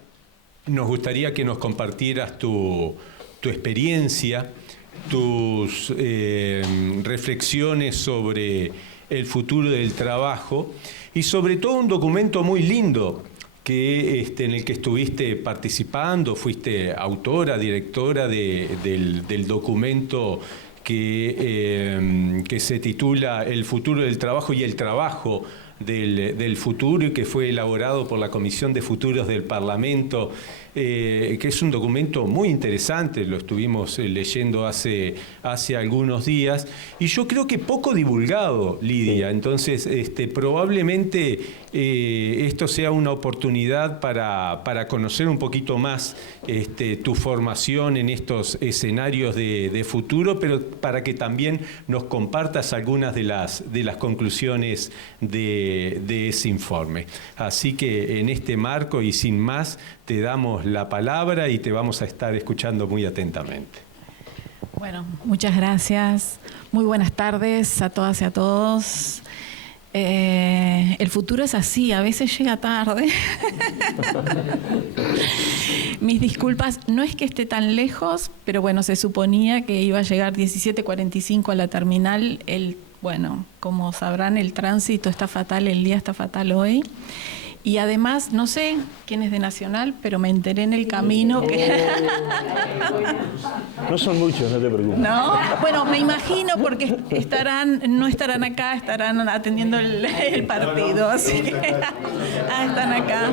nos gustaría que nos compartieras tu experiencia, tus reflexiones sobre el futuro del trabajo y sobre todo un documento muy lindo en el que estuviste participando, fuiste autora, directora del documento que se titula El futuro del trabajo y el trabajo del futuro, y que fue elaborado por la Comisión de Futuros del Parlamento, que es un documento muy interesante, lo estuvimos leyendo hace algunos días, y yo creo que poco divulgado, Lidia. Entonces, probablemente esto sea una oportunidad para conocer un poquito más tu formación en estos escenarios de futuro, pero para que también nos compartas algunas de las conclusiones de ese informe. Así que en este marco y sin más, te damos la palabra y te vamos a estar escuchando muy atentamente. Bueno, muchas gracias. Muy buenas tardes a todas y a todos. El futuro es así, a veces llega tarde. Mis disculpas, no es que esté tan lejos, pero bueno, se suponía que iba a llegar 17:45 a la terminal. Bueno, como sabrán, el tránsito está fatal, el día está fatal hoy. Y además, no sé quién es de Nacional, pero me enteré en el camino que... No son muchos, no te preocupes. No, bueno, me imagino porque no estarán acá, estarán atendiendo el partido. Así que, están acá.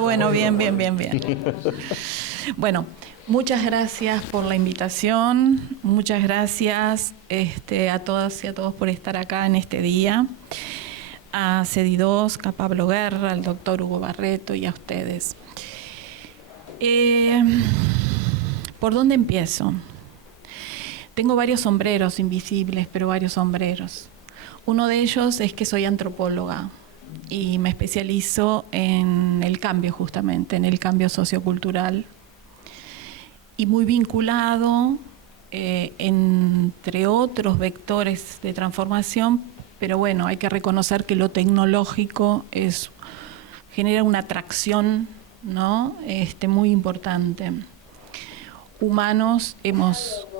Bueno, bien. Bueno, muchas gracias por la invitación. Muchas gracias a todas y a todos por estar acá en este día. A CEDI2, a Pablo Guerra, al doctor Hugo Barreto y a ustedes. ¿Por dónde empiezo? Tengo varios sombreros invisibles, pero varios sombreros. Uno de ellos es que soy antropóloga y me especializo en el cambio, justamente, en el cambio sociocultural. Y muy vinculado, entre otros vectores de transformación, pero bueno, hay que reconocer que lo tecnológico genera una atracción, ¿no? Muy importante. Humanos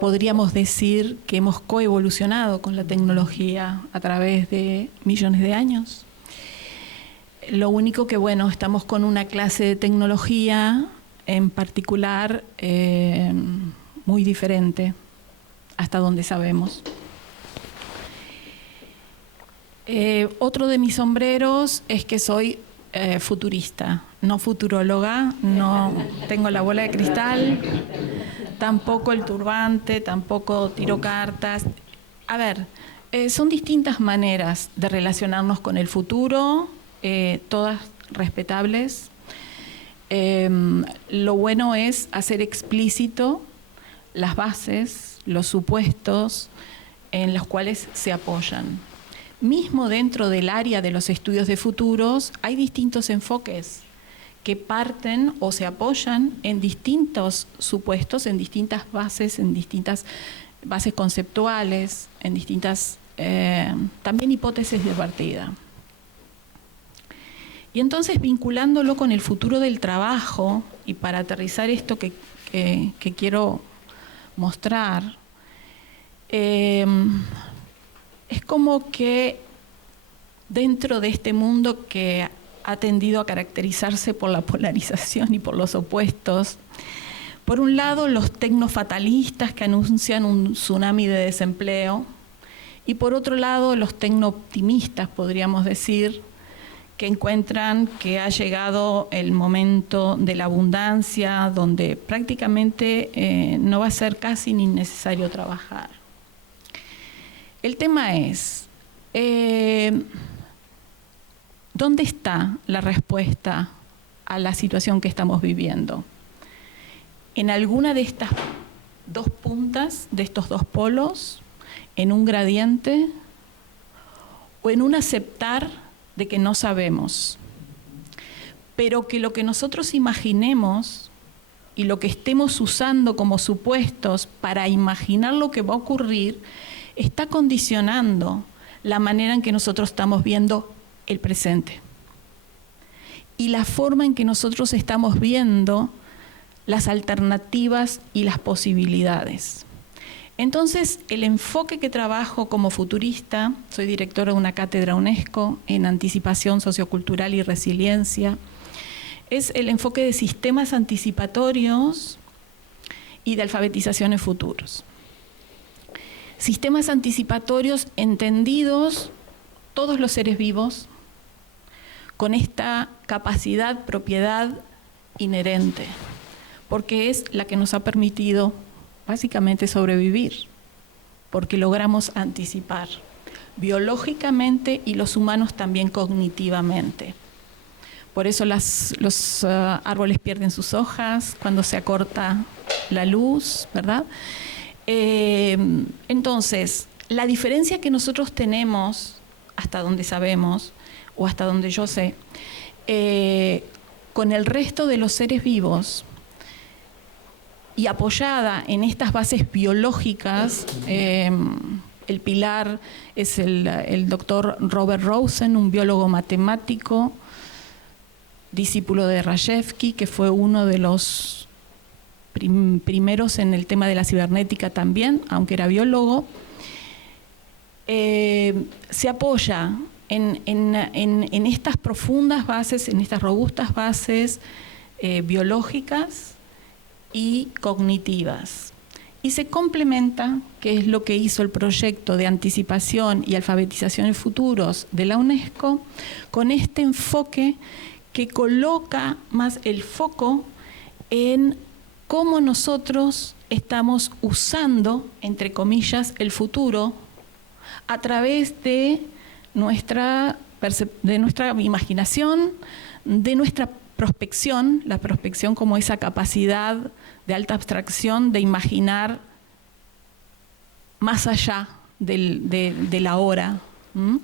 podríamos decir que hemos coevolucionado con la tecnología a través de millones de años. Lo único que, bueno, estamos con una clase de tecnología en particular muy diferente, hasta donde sabemos. Otro de mis sombreros es que soy futurista, no futuróloga, no tengo la bola de cristal, tampoco el turbante, tampoco tiro cartas. A ver, son distintas maneras de relacionarnos con el futuro, todas respetables. Lo bueno es hacer explícito las bases, los supuestos en los cuales se apoyan. Mismo dentro del área de los estudios de futuros hay distintos enfoques que parten o se apoyan en distintos supuestos, en distintas bases conceptuales, en distintas también hipótesis de partida. Y entonces, vinculándolo con el futuro del trabajo, y para aterrizar esto que quiero mostrar, es como que dentro de este mundo que ha tendido a caracterizarse por la polarización y por los opuestos, por un lado los tecnofatalistas que anuncian un tsunami de desempleo, y por otro lado los tecnooptimistas, podríamos decir, que encuentran que ha llegado el momento de la abundancia, donde prácticamente no va a ser casi ni necesario trabajar. El tema es, ¿dónde está la respuesta a la situación que estamos viviendo? ¿En alguna de estas dos puntas, de estos dos polos, en un gradiente, o en un aceptar de que no sabemos, pero que lo que nosotros imaginemos y lo que estemos usando como supuestos para imaginar lo que va a ocurrir está condicionando la manera en que nosotros estamos viendo el presente y la forma en que nosotros estamos viendo las alternativas y las posibilidades? Entonces, el enfoque que trabajo como futurista, soy directora de una cátedra UNESCO en anticipación sociocultural y resiliencia, es el enfoque de sistemas anticipatorios y de alfabetización en futuros. Sistemas anticipatorios entendidos todos los seres vivos con esta capacidad, propiedad inherente, porque es la que nos ha permitido básicamente sobrevivir, porque logramos anticipar biológicamente y los humanos también cognitivamente. Por eso los árboles pierden sus hojas cuando se acorta la luz, ¿verdad? Entonces, la diferencia que nosotros tenemos, hasta donde sabemos, o hasta donde yo sé, con el resto de los seres vivos, y apoyada en estas bases biológicas, el pilar es el doctor Robert Rosen, un biólogo matemático, discípulo de Rajewski, que fue uno de los primeros en el tema de la cibernética también, aunque era biólogo. Se apoya en estas profundas bases, en estas robustas bases biológicas y cognitivas. Y se complementa, que es lo que hizo el proyecto de anticipación y alfabetización en futuros de la UNESCO, con este enfoque que coloca más el foco en cómo nosotros estamos usando, entre comillas, el futuro a través de nuestra imaginación, de nuestra prospección, la prospección como esa capacidad de alta abstracción de imaginar más allá del ahora. Perdón,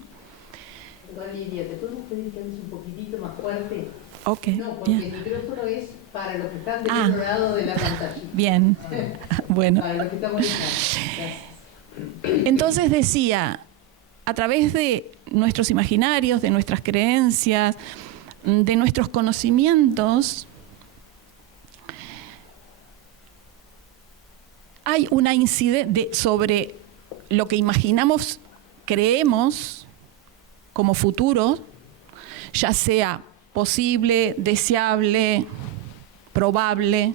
Lidia, ¿te podemos pedir que hables un poquitito más fuerte? Ok. No, porque el micrófono es para los que están del otro lado de la pantalla. Bien. Bueno. Para los que estamos Gracias. Entonces decía, a través de nuestros imaginarios, de nuestras creencias, de nuestros conocimientos, hay una incidencia sobre lo que imaginamos, creemos como futuro, ya sea posible, deseable, probable,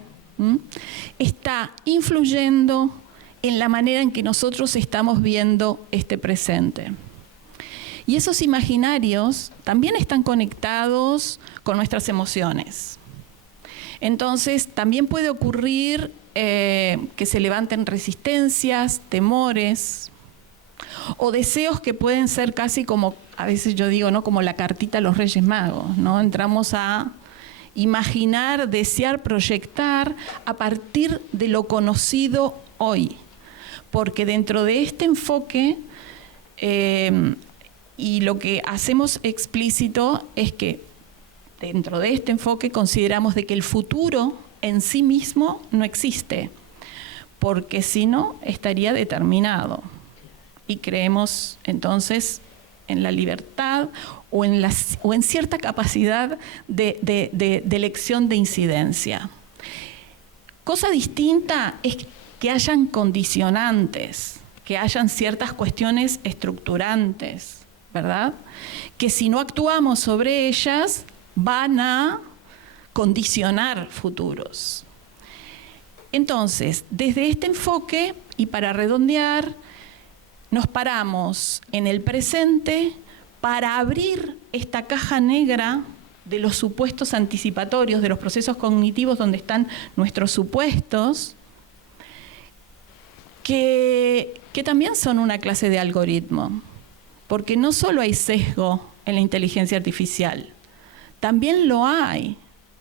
está influyendo en la manera en que nosotros estamos viendo este presente. Y esos imaginarios también están conectados con nuestras emociones. Entonces, también puede ocurrir que se levanten resistencias, temores o deseos que pueden ser casi como, a veces yo digo, ¿no?, como la cartita a los Reyes Magos, ¿no? Entramos a imaginar, desear, proyectar a partir de lo conocido hoy. Porque dentro de este enfoque, y lo que hacemos explícito es que dentro de este enfoque consideramos de que el futuro en sí mismo no existe, porque si no estaría determinado. Y creemos entonces en la libertad o en cierta capacidad de elección de incidencia. Cosa distinta es que hayan condicionantes, que hayan ciertas cuestiones estructurantes, ¿verdad? Que si no actuamos sobre ellas van a condicionar futuros. Entonces, desde este enfoque, y para redondear, nos paramos en el presente para abrir esta caja negra de los supuestos anticipatorios, de los procesos cognitivos donde están nuestros supuestos, que también son una clase de algoritmo, porque no solo hay sesgo en la inteligencia artificial, también lo hay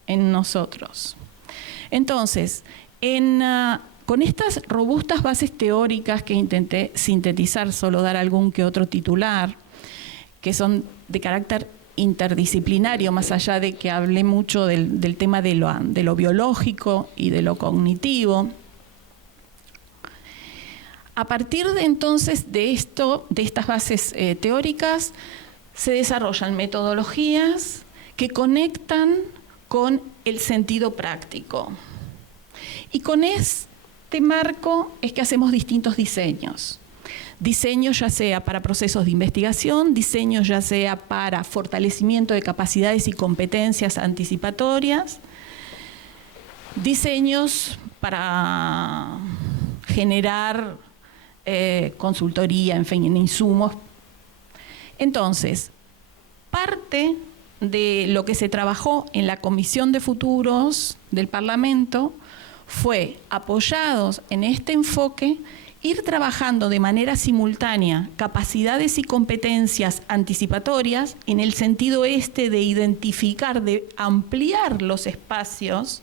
en nosotros. Entonces, con estas robustas bases teóricas que intenté sintetizar, solo dar algún que otro titular, que son de carácter interdisciplinario, más allá de que hablé mucho del tema de lo biológico y de lo cognitivo. A partir de entonces de estas bases teóricas, se desarrollan metodologías que conectan con el sentido práctico. Y con este marco es que hacemos distintos diseños. Diseños ya sea para procesos de investigación, diseños ya sea para fortalecimiento de capacidades y competencias anticipatorias, diseños para generar consultoría, en fin, en insumos. Entonces, parte de lo que se trabajó en la Comisión de Futuros del Parlamento fue, apoyados en este enfoque, ir trabajando de manera simultánea capacidades y competencias anticipatorias en el sentido de identificar, de ampliar los espacios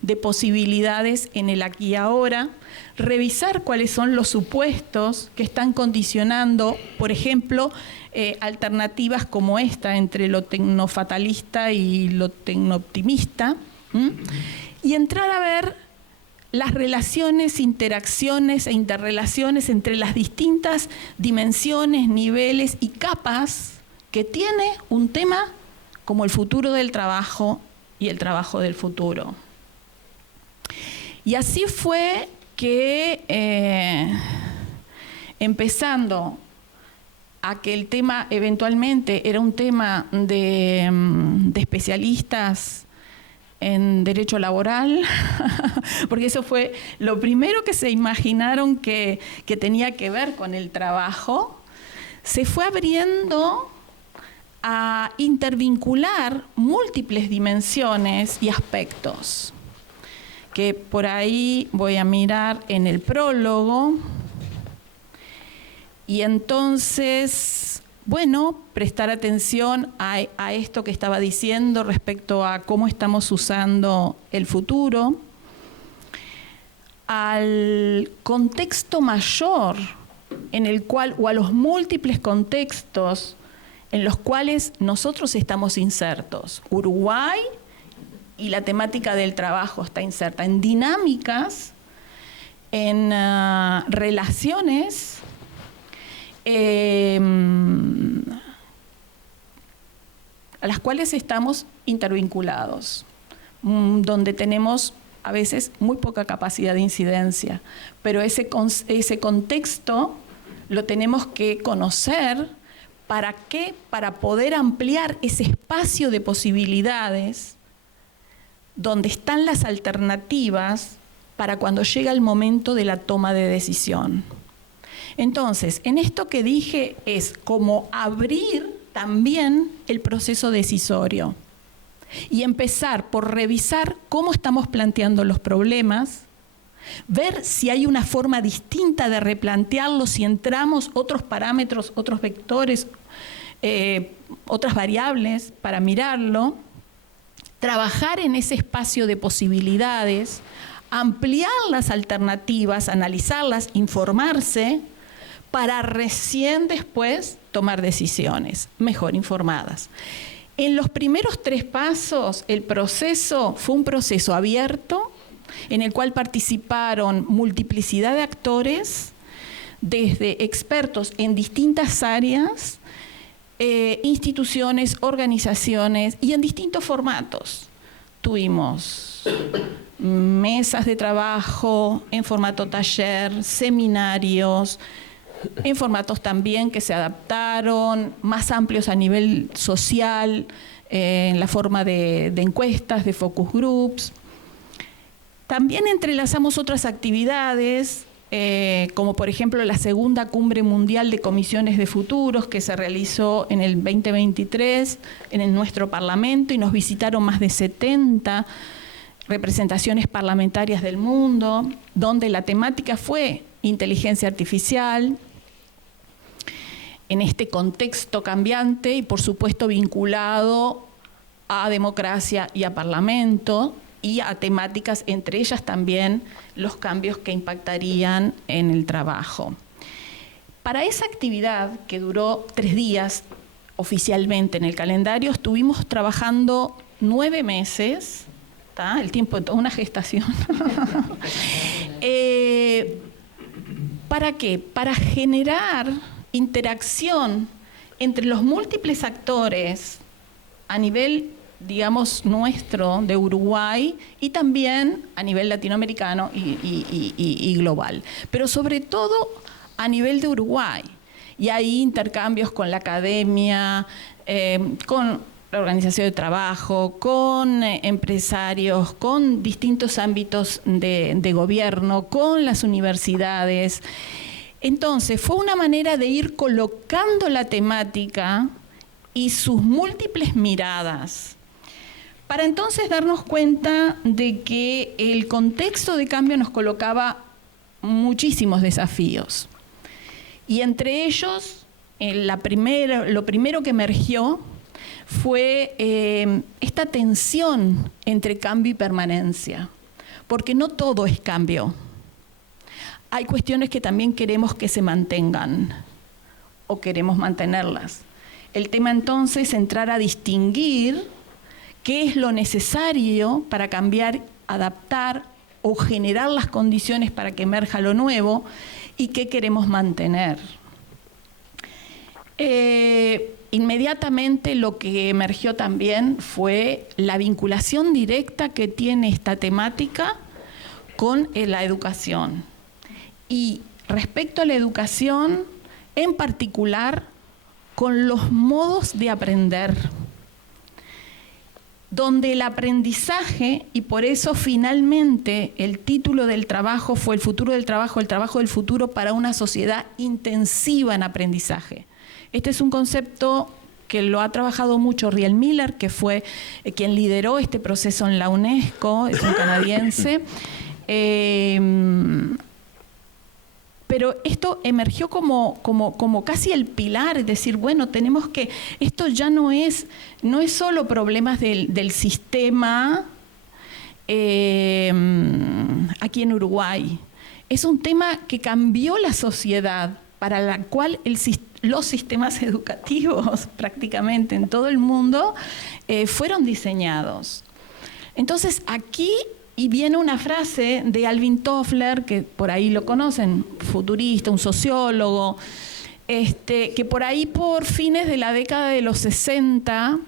de posibilidades en el aquí y ahora, revisar cuáles son los supuestos que están condicionando, por ejemplo, alternativas como esta entre lo tecnofatalista y lo tecnooptimista, y entrar a ver las relaciones, interacciones e interrelaciones entre las distintas dimensiones, niveles y capas que tiene un tema como el futuro del trabajo y el trabajo del futuro. Y así fue que, empezando a que el tema eventualmente era un tema de especialistas en derecho laboral, porque eso fue lo primero que se imaginaron que tenía que ver con el trabajo, se fue abriendo a intervincular múltiples dimensiones y aspectos, que por ahí voy a mirar en el prólogo. Y entonces, bueno, prestar atención a esto que estaba diciendo respecto a cómo estamos usando el futuro, al contexto mayor en el cual, o a los múltiples contextos en los cuales nosotros estamos insertos. Uruguay y la temática del trabajo está inserta en dinámicas, en relaciones a las cuales estamos intervinculados, donde tenemos a veces muy poca capacidad de incidencia, pero ese contexto lo tenemos que conocer. ¿Para qué? Para poder ampliar ese espacio de posibilidades donde están las alternativas para cuando llega el momento de la toma de decisión. Entonces, en esto que dije es como abrir también el proceso decisorio y empezar por revisar cómo estamos planteando los problemas, ver si hay una forma distinta de replantearlo, si entramos otros parámetros, otros vectores, otras variables para mirarlo, trabajar en ese espacio de posibilidades, ampliar las alternativas, analizarlas, informarse, para recién después tomar decisiones mejor informadas. En los primeros 3 pasos, el proceso fue un proceso abierto, en el cual participaron multiplicidad de actores, desde expertos en distintas áreas, instituciones, organizaciones y en distintos formatos. Tuvimos mesas de trabajo en formato taller, seminarios, en formatos también que se adaptaron, más amplios a nivel social, en la forma de encuestas, de focus groups. También entrelazamos otras actividades, como por ejemplo la segunda Cumbre Mundial de Comisiones de Futuros que se realizó en el 2023 en nuestro Parlamento y nos visitaron más de 70 representaciones parlamentarias del mundo, donde la temática fue inteligencia artificial, en este contexto cambiante y por supuesto vinculado a democracia y a parlamento y a temáticas, entre ellas también los cambios que impactarían en el trabajo. Para esa actividad, que duró 3 días oficialmente en el calendario, estuvimos trabajando 9 meses, ¿tá? El tiempo de toda una gestación. ¿Para qué? Para generar interacción entre los múltiples actores a nivel, digamos, nuestro, de Uruguay, y también a nivel latinoamericano y global. Pero sobre todo a nivel de Uruguay. Y hay intercambios con la academia, con la organización de trabajo, con empresarios, con distintos ámbitos de gobierno, con las universidades. Entonces, fue una manera de ir colocando la temática y sus múltiples miradas, para entonces darnos cuenta de que el contexto de cambio nos colocaba muchísimos desafíos. Y entre ellos, lo primero que emergió fue esta tensión entre cambio y permanencia, porque no todo es cambio. Hay cuestiones que también queremos que se mantengan o queremos mantenerlas. El tema entonces es entrar a distinguir qué es lo necesario para cambiar, adaptar o generar las condiciones para que emerja lo nuevo y qué queremos mantener. Inmediatamente lo que emergió también fue la vinculación directa que tiene esta temática con la educación. Y respecto a la educación, en particular, con los modos de aprender, donde el aprendizaje, y por eso finalmente el título del trabajo fue el futuro del trabajo, el trabajo del futuro para una sociedad intensiva en aprendizaje. Este es un concepto que lo ha trabajado mucho Riel Miller, que fue quien lideró este proceso en la UNESCO, es un canadiense. Pero esto emergió como casi el pilar, es decir, bueno, tenemos que, esto ya no es solo problemas del sistema aquí en Uruguay, es un tema que cambió la sociedad para la cual los sistemas educativos prácticamente en todo el mundo fueron diseñados. Entonces aquí y viene una frase de Alvin Toffler, que por ahí lo conocen, futurista, un sociólogo, que por ahí por fines de la década de los 60,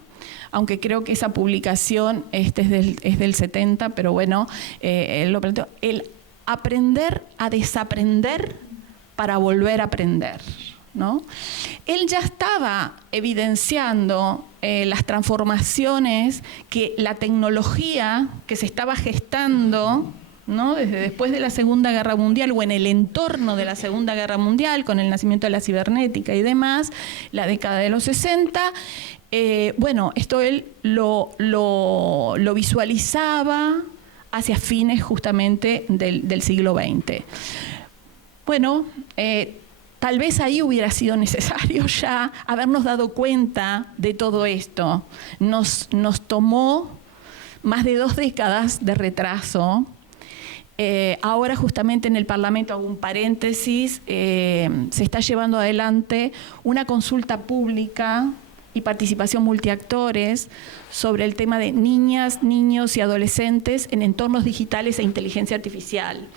aunque creo que esa publicación es del 70, pero bueno, él lo planteó, el aprender a desaprender para volver a aprender, ¿no? Él ya estaba evidenciando las transformaciones que la tecnología que se estaba gestando, ¿no? Desde después de la Segunda Guerra Mundial o en el entorno de la Segunda Guerra Mundial, con el nacimiento de la cibernética y demás, la década de los 60, bueno, esto él lo visualizaba hacia fines justamente del siglo XX. Bueno, tal vez ahí hubiera sido necesario ya habernos dado cuenta de todo esto. Nos tomó más de 2 décadas de retraso. Ahora justamente en el Parlamento, hago un paréntesis, se está llevando adelante una consulta pública y participación multiactores sobre el tema de niñas, niños y adolescentes en entornos digitales e inteligencia artificial.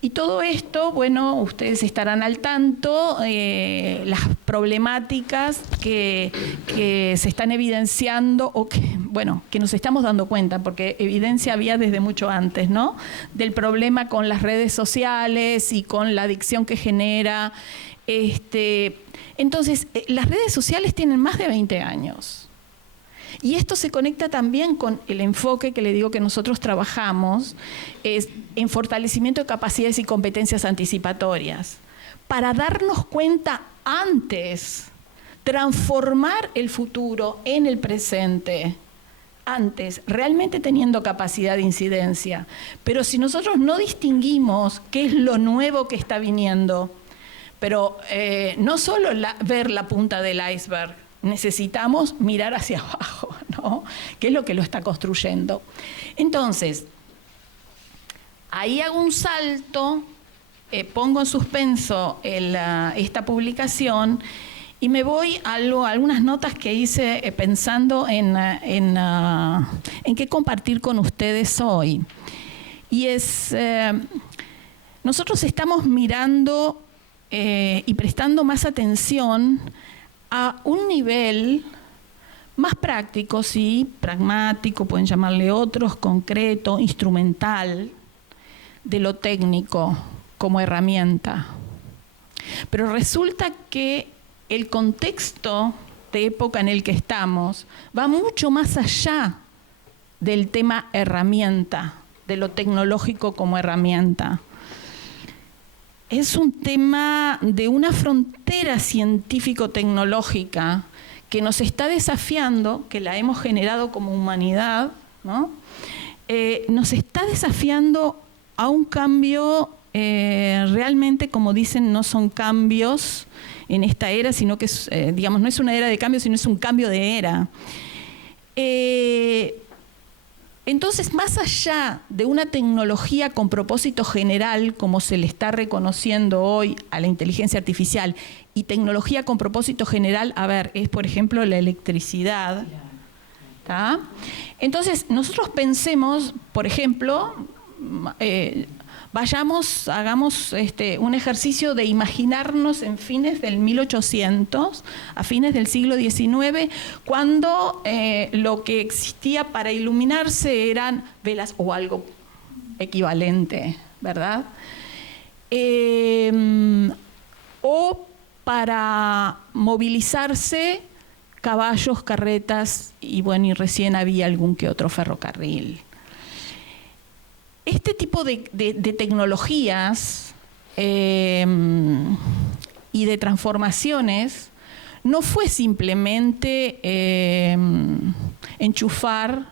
Y todo esto, bueno, ustedes estarán al tanto, las problemáticas que se están evidenciando o que nos estamos dando cuenta, porque evidencia había desde mucho antes, ¿no? Del problema con las redes sociales y con la adicción que genera. Entonces, las redes sociales tienen más de 20 años. Y esto se conecta también con el enfoque que le digo que nosotros trabajamos en fortalecimiento de capacidades y competencias anticipatorias, para darnos cuenta antes, transformar el futuro en el presente, antes, realmente teniendo capacidad de incidencia. Pero si nosotros no distinguimos qué es lo nuevo que está viniendo, pero no solo ver la punta del iceberg, necesitamos mirar hacia abajo, ¿no? ¿Qué es lo que lo está construyendo? Entonces, ahí hago un salto, pongo en suspenso esta publicación y me voy a algunas notas que hice pensando en qué compartir con ustedes hoy. Y nosotros estamos mirando y prestando más atención a un nivel más práctico, sí, pragmático, pueden llamarle otros, concreto, instrumental, de lo técnico como herramienta. Pero resulta que el contexto de época en el que estamos va mucho más allá del tema herramienta, de lo tecnológico como herramienta. Es un tema de una frontera científico-tecnológica que nos está desafiando, que la hemos generado como humanidad, ¿no? Nos está desafiando a un cambio, realmente, como dicen, no son cambios en esta era, sino que digamos, no es una era de cambio, sino es un cambio de era. Entonces, más allá de una tecnología con propósito general, como se le está reconociendo hoy a la inteligencia artificial, y tecnología con propósito general, es por ejemplo la electricidad, ¿tá? Entonces, nosotros pensemos, por ejemplo, hagamos un ejercicio de imaginarnos en fines del 1800, a fines del siglo XIX, cuando lo que existía para iluminarse eran velas o algo equivalente, ¿verdad? O para movilizarse, caballos, carretas y recién había algún que otro ferrocarril. Este tipo de tecnologías y de transformaciones no fue simplemente enchufar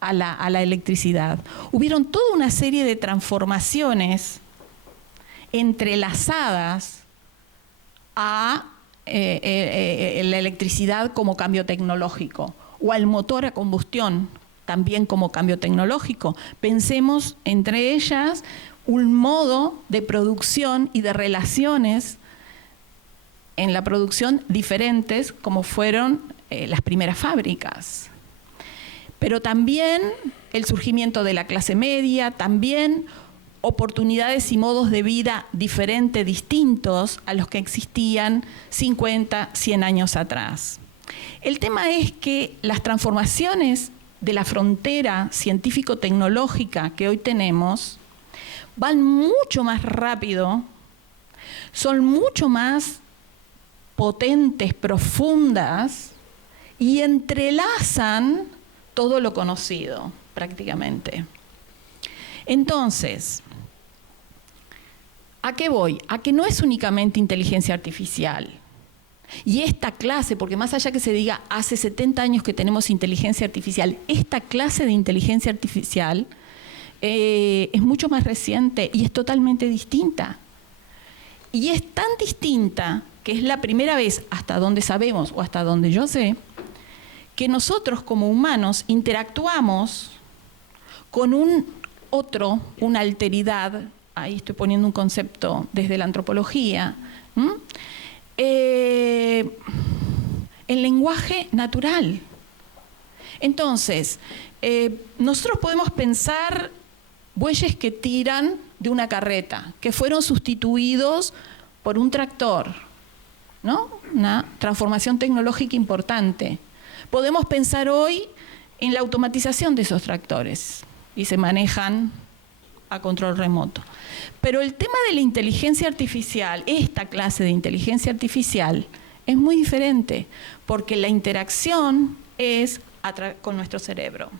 a la electricidad. Hubieron toda una serie de transformaciones entrelazadas a la electricidad como cambio tecnológico o al motor a combustión también como cambio tecnológico. Pensemos entre ellas un modo de producción y de relaciones en la producción diferentes, como fueron las primeras fábricas. Pero también el surgimiento de la clase media, también oportunidades y modos de vida diferentes, distintos a los que existían 50, 100 años atrás. El tema es que las transformaciones de la frontera científico-tecnológica que hoy tenemos van mucho más rápido, son mucho más potentes, profundas y entrelazan todo lo conocido prácticamente. Entonces, ¿a qué voy? A que no es únicamente inteligencia artificial. Y esta clase, porque más allá que se diga hace 70 años que tenemos inteligencia artificial, esta clase de inteligencia artificial es mucho más reciente y es totalmente distinta. Y es tan distinta que es la primera vez, hasta donde sabemos o hasta donde yo sé, que nosotros como humanos interactuamos con una alteridad, ahí estoy poniendo un concepto desde la antropología, en lenguaje natural. Entonces, nosotros podemos pensar bueyes que tiran de una carreta, que fueron sustituidos por un tractor, ¿no? Una transformación tecnológica importante. Podemos pensar hoy en la automatización de esos tractores y se manejan a control remoto. Pero el tema de la inteligencia artificial, esta clase de inteligencia artificial, es muy diferente, porque la interacción es con nuestro cerebro.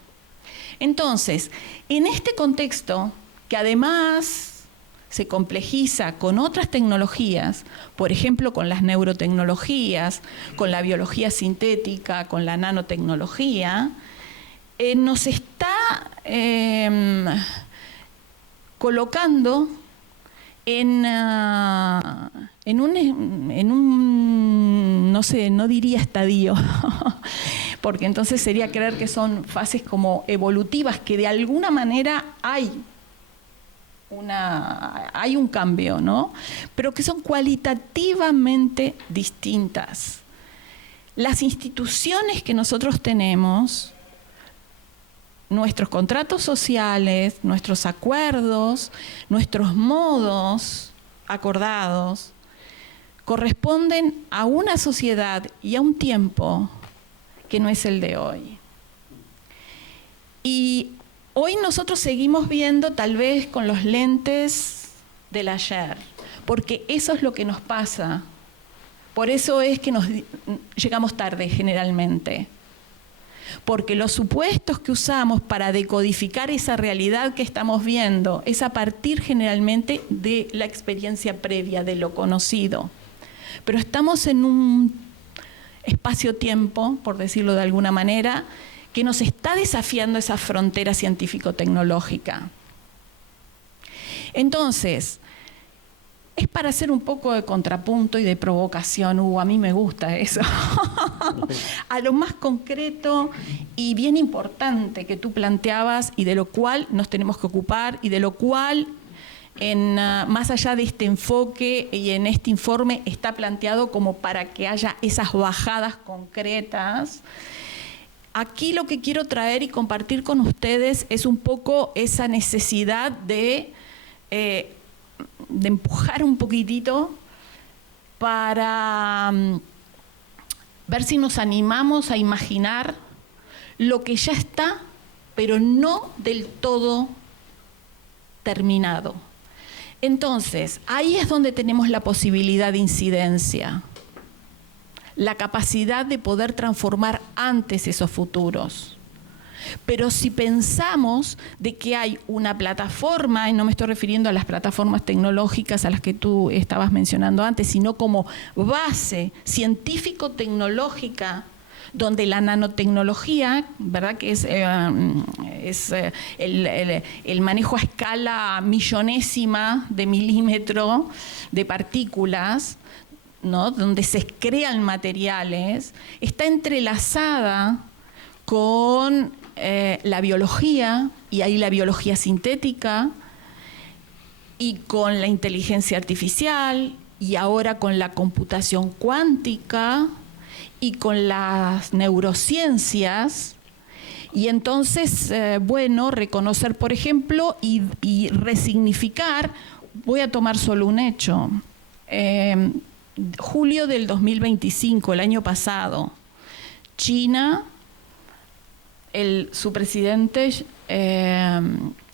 Entonces, en este contexto, que además se complejiza con otras tecnologías, por ejemplo, con las neurotecnologías, con la biología sintética, con la nanotecnología, nos está colocando en un, no sé, no diría estadio, porque entonces sería creer que son fases como evolutivas, que de alguna manera hay un cambio, ¿no? Pero que son cualitativamente distintas. Las instituciones que nosotros tenemos, nuestros contratos sociales, nuestros acuerdos, nuestros modos acordados, corresponden a una sociedad y a un tiempo que no es el de hoy. Y hoy nosotros seguimos viendo tal vez con los lentes del ayer, porque eso es lo que nos pasa. Por eso es que llegamos tarde generalmente. Porque los supuestos que usamos para decodificar esa realidad que estamos viendo es a partir generalmente de la experiencia previa, de lo conocido. Pero estamos en un espacio-tiempo, por decirlo de alguna manera, que nos está desafiando esa frontera científico-tecnológica. Entonces, es para hacer un poco de contrapunto y de provocación, a mí me gusta eso, a lo más concreto y bien importante que tú planteabas y de lo cual nos tenemos que ocupar y de lo cual, más allá de este enfoque y en este informe, está planteado como para que haya esas bajadas concretas. Aquí lo que quiero traer y compartir con ustedes es un poco esa necesidad de empujar un poquitito para ver si nos animamos a imaginar lo que ya está, pero no del todo terminado. Entonces, ahí es donde tenemos la posibilidad de incidencia, la capacidad de poder transformar antes esos futuros. Pero si pensamos de que hay una plataforma, y no me estoy refiriendo a las plataformas tecnológicas a las que tú estabas mencionando antes, sino como base científico-tecnológica, donde la nanotecnología, ¿verdad?, que es el manejo a escala millonésima de milímetro de partículas, ¿no?, donde se crean materiales, está entrelazada con la biología, y ahí la biología sintética, y con la inteligencia artificial, y ahora con la computación cuántica y con las neurociencias. Y entonces, reconocer, por ejemplo, y resignificar, voy a tomar solo un hecho. Julio del 2025, el año pasado, China, su presidente,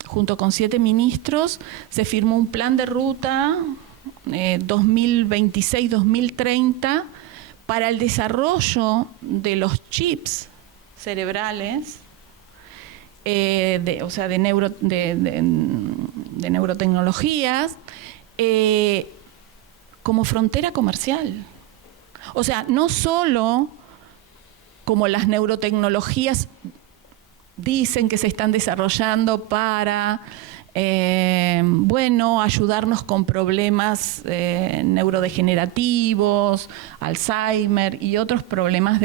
junto con 7 ministros, se firmó un plan de ruta 2026-2030 para el desarrollo de los chips cerebrales, de neurotecnologías, como frontera comercial. O sea, no solo como las neurotecnologías dicen que se están desarrollando para, ayudarnos con problemas neurodegenerativos, Alzheimer y otros problemas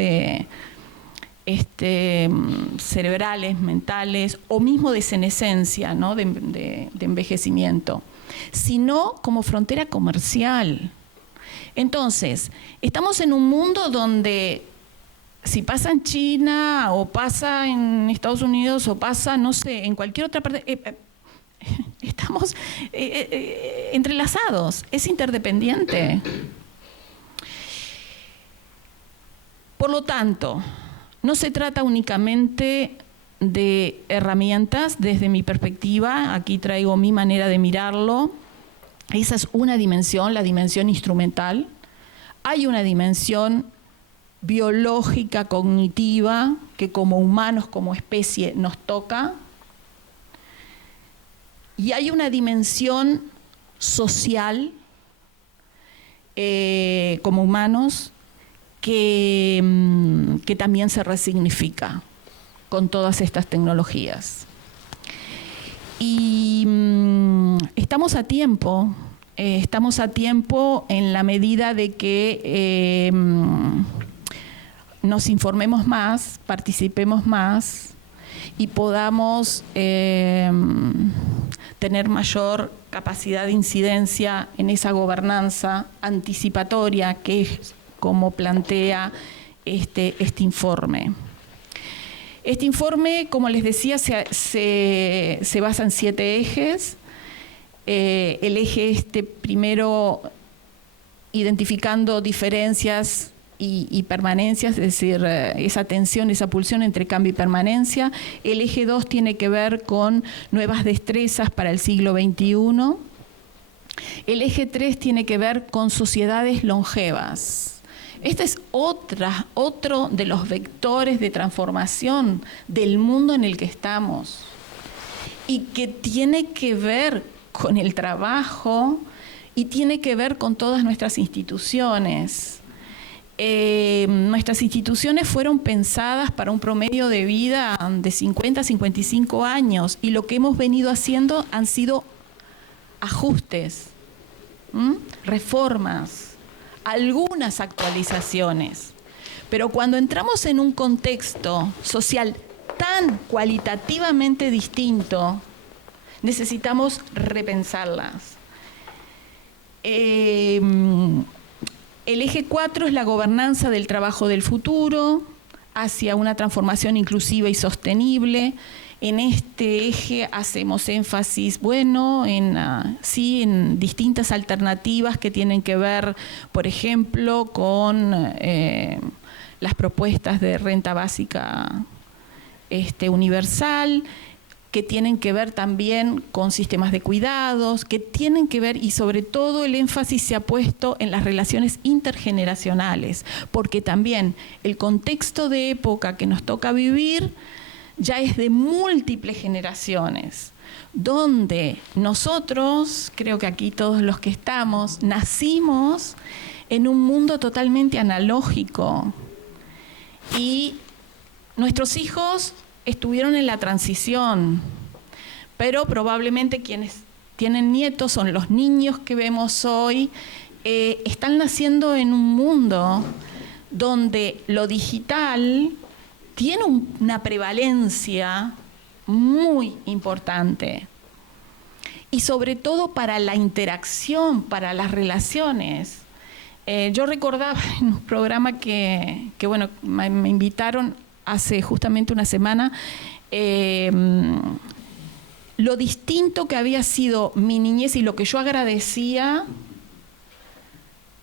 cerebrales, mentales, o mismo de senescencia, ¿no? de envejecimiento, sino como frontera comercial. Entonces, estamos en un mundo donde si pasa en China o pasa en Estados Unidos o pasa, no sé, en cualquier otra parte, estamos entrelazados, es interdependiente. Por lo tanto, no se trata únicamente de herramientas, desde mi perspectiva, aquí traigo mi manera de mirarlo. Esa es una dimensión, la dimensión instrumental. Hay una dimensión biológica, cognitiva, que como humanos, como especie, nos toca. Y hay una dimensión social, como humanos, que también se resignifica con todas estas tecnologías. Y estamos a tiempo en la medida de que nos informemos más, participemos más y podamos tener mayor capacidad de incidencia en esa gobernanza anticipatoria que es como plantea este informe. Este informe, como les decía, se basa en 7 ejes. El eje primero, identificando diferencias y permanencias, es decir, esa tensión, esa pulsión entre cambio y permanencia. El eje 2 tiene que ver con nuevas destrezas para el siglo XXI. El eje 3 tiene que ver con sociedades longevas. Este es otro de los vectores de transformación del mundo en el que estamos y que tiene que ver con el trabajo y tiene que ver con todas nuestras instituciones. Nuestras instituciones fueron pensadas para un promedio de vida de 50 a 55 años y lo que hemos venido haciendo han sido ajustes, reformas, algunas actualizaciones. Pero cuando entramos en un contexto social tan cualitativamente distinto, necesitamos repensarlas. El eje 4 es la gobernanza del trabajo del futuro hacia una transformación inclusiva y sostenible. En este eje hacemos énfasis, en distintas alternativas que tienen que ver, por ejemplo, con las propuestas de renta básica universal, que tienen que ver también con sistemas de cuidados, que tienen que ver, y sobre todo el énfasis se ha puesto en las relaciones intergeneracionales, porque también el contexto de época que nos toca vivir ya es de múltiples generaciones, donde nosotros, creo que aquí todos los que estamos, nacimos en un mundo totalmente analógico y nuestros hijos estuvieron en la transición, pero probablemente quienes tienen nietos son los niños que vemos hoy, están naciendo en un mundo donde lo digital tiene una prevalencia muy importante y sobre todo para la interacción, para las relaciones. Yo recordaba en un programa que bueno, me invitaron hace justamente una semana, lo distinto que había sido mi niñez y lo que yo agradecía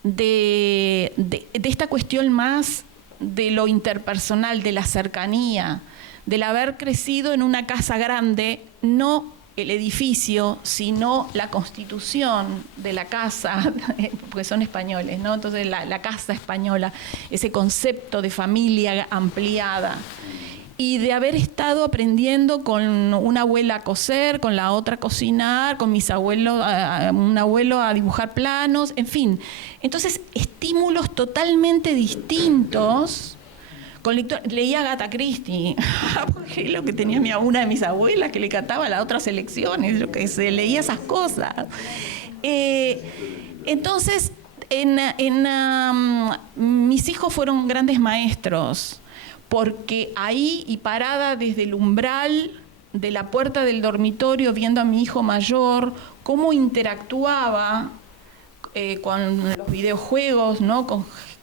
de esta cuestión más de lo interpersonal, de la cercanía, del haber crecido en una casa grande, no el edificio, sino la constitución de la casa, porque son españoles, ¿no? Entonces la casa española, ese concepto de familia ampliada. Y de haber estado aprendiendo con una abuela a coser, con la otra a cocinar, con mis abuelos, un abuelo a dibujar planos, en fin. Entonces, estímulos totalmente distintos. Leía Agatha Christie, porque es lo que tenía una de mis abuelas, que le cantaba las otras elecciones, yo que sé, leía esas cosas. Entonces, mis hijos fueron grandes maestros, porque ahí y parada desde el umbral de la puerta del dormitorio, viendo a mi hijo mayor, cómo interactuaba con los videojuegos, ¿no?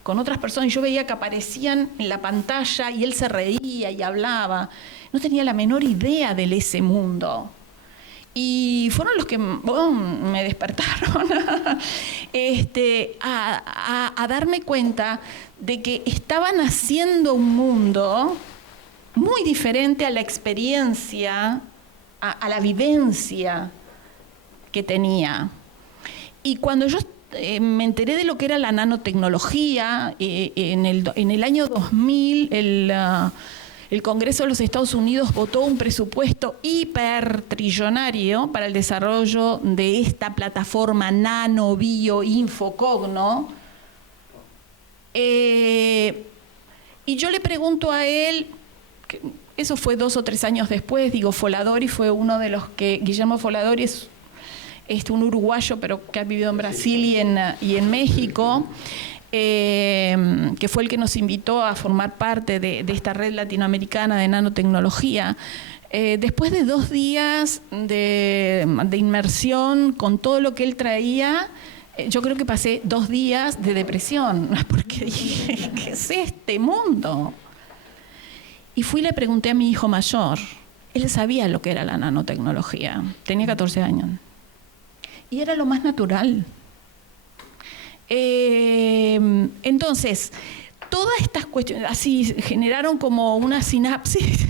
Con otras personas, yo veía que aparecían en la pantalla y él se reía y hablaba. No tenía la menor idea de ese mundo. Y fueron los que me despertaron a darme cuenta de que estaban haciendo un mundo muy diferente a la experiencia, a la vivencia que tenía. Y cuando yo me enteré de lo que era la nanotecnología, en el año 2000 el Congreso de los Estados Unidos votó un presupuesto hipertrillonario para el desarrollo de esta plataforma nano-bio-infocogno. Y yo le pregunto a él, eso fue 2 o 3 años después, Foladori fue uno de los que, Guillermo Foladori es un uruguayo, pero que ha vivido en Brasil y en México, que fue el que nos invitó a formar parte de esta red latinoamericana de nanotecnología. Después de 2 días de inmersión con todo lo que él traía, yo creo que pasé 2 días de depresión, porque dije, ¿qué es este mundo? Y fui y le pregunté a mi hijo mayor. Él sabía lo que era la nanotecnología, tenía 14 años. Y era lo más natural. Entonces, todas estas cuestiones así generaron como una sinapsis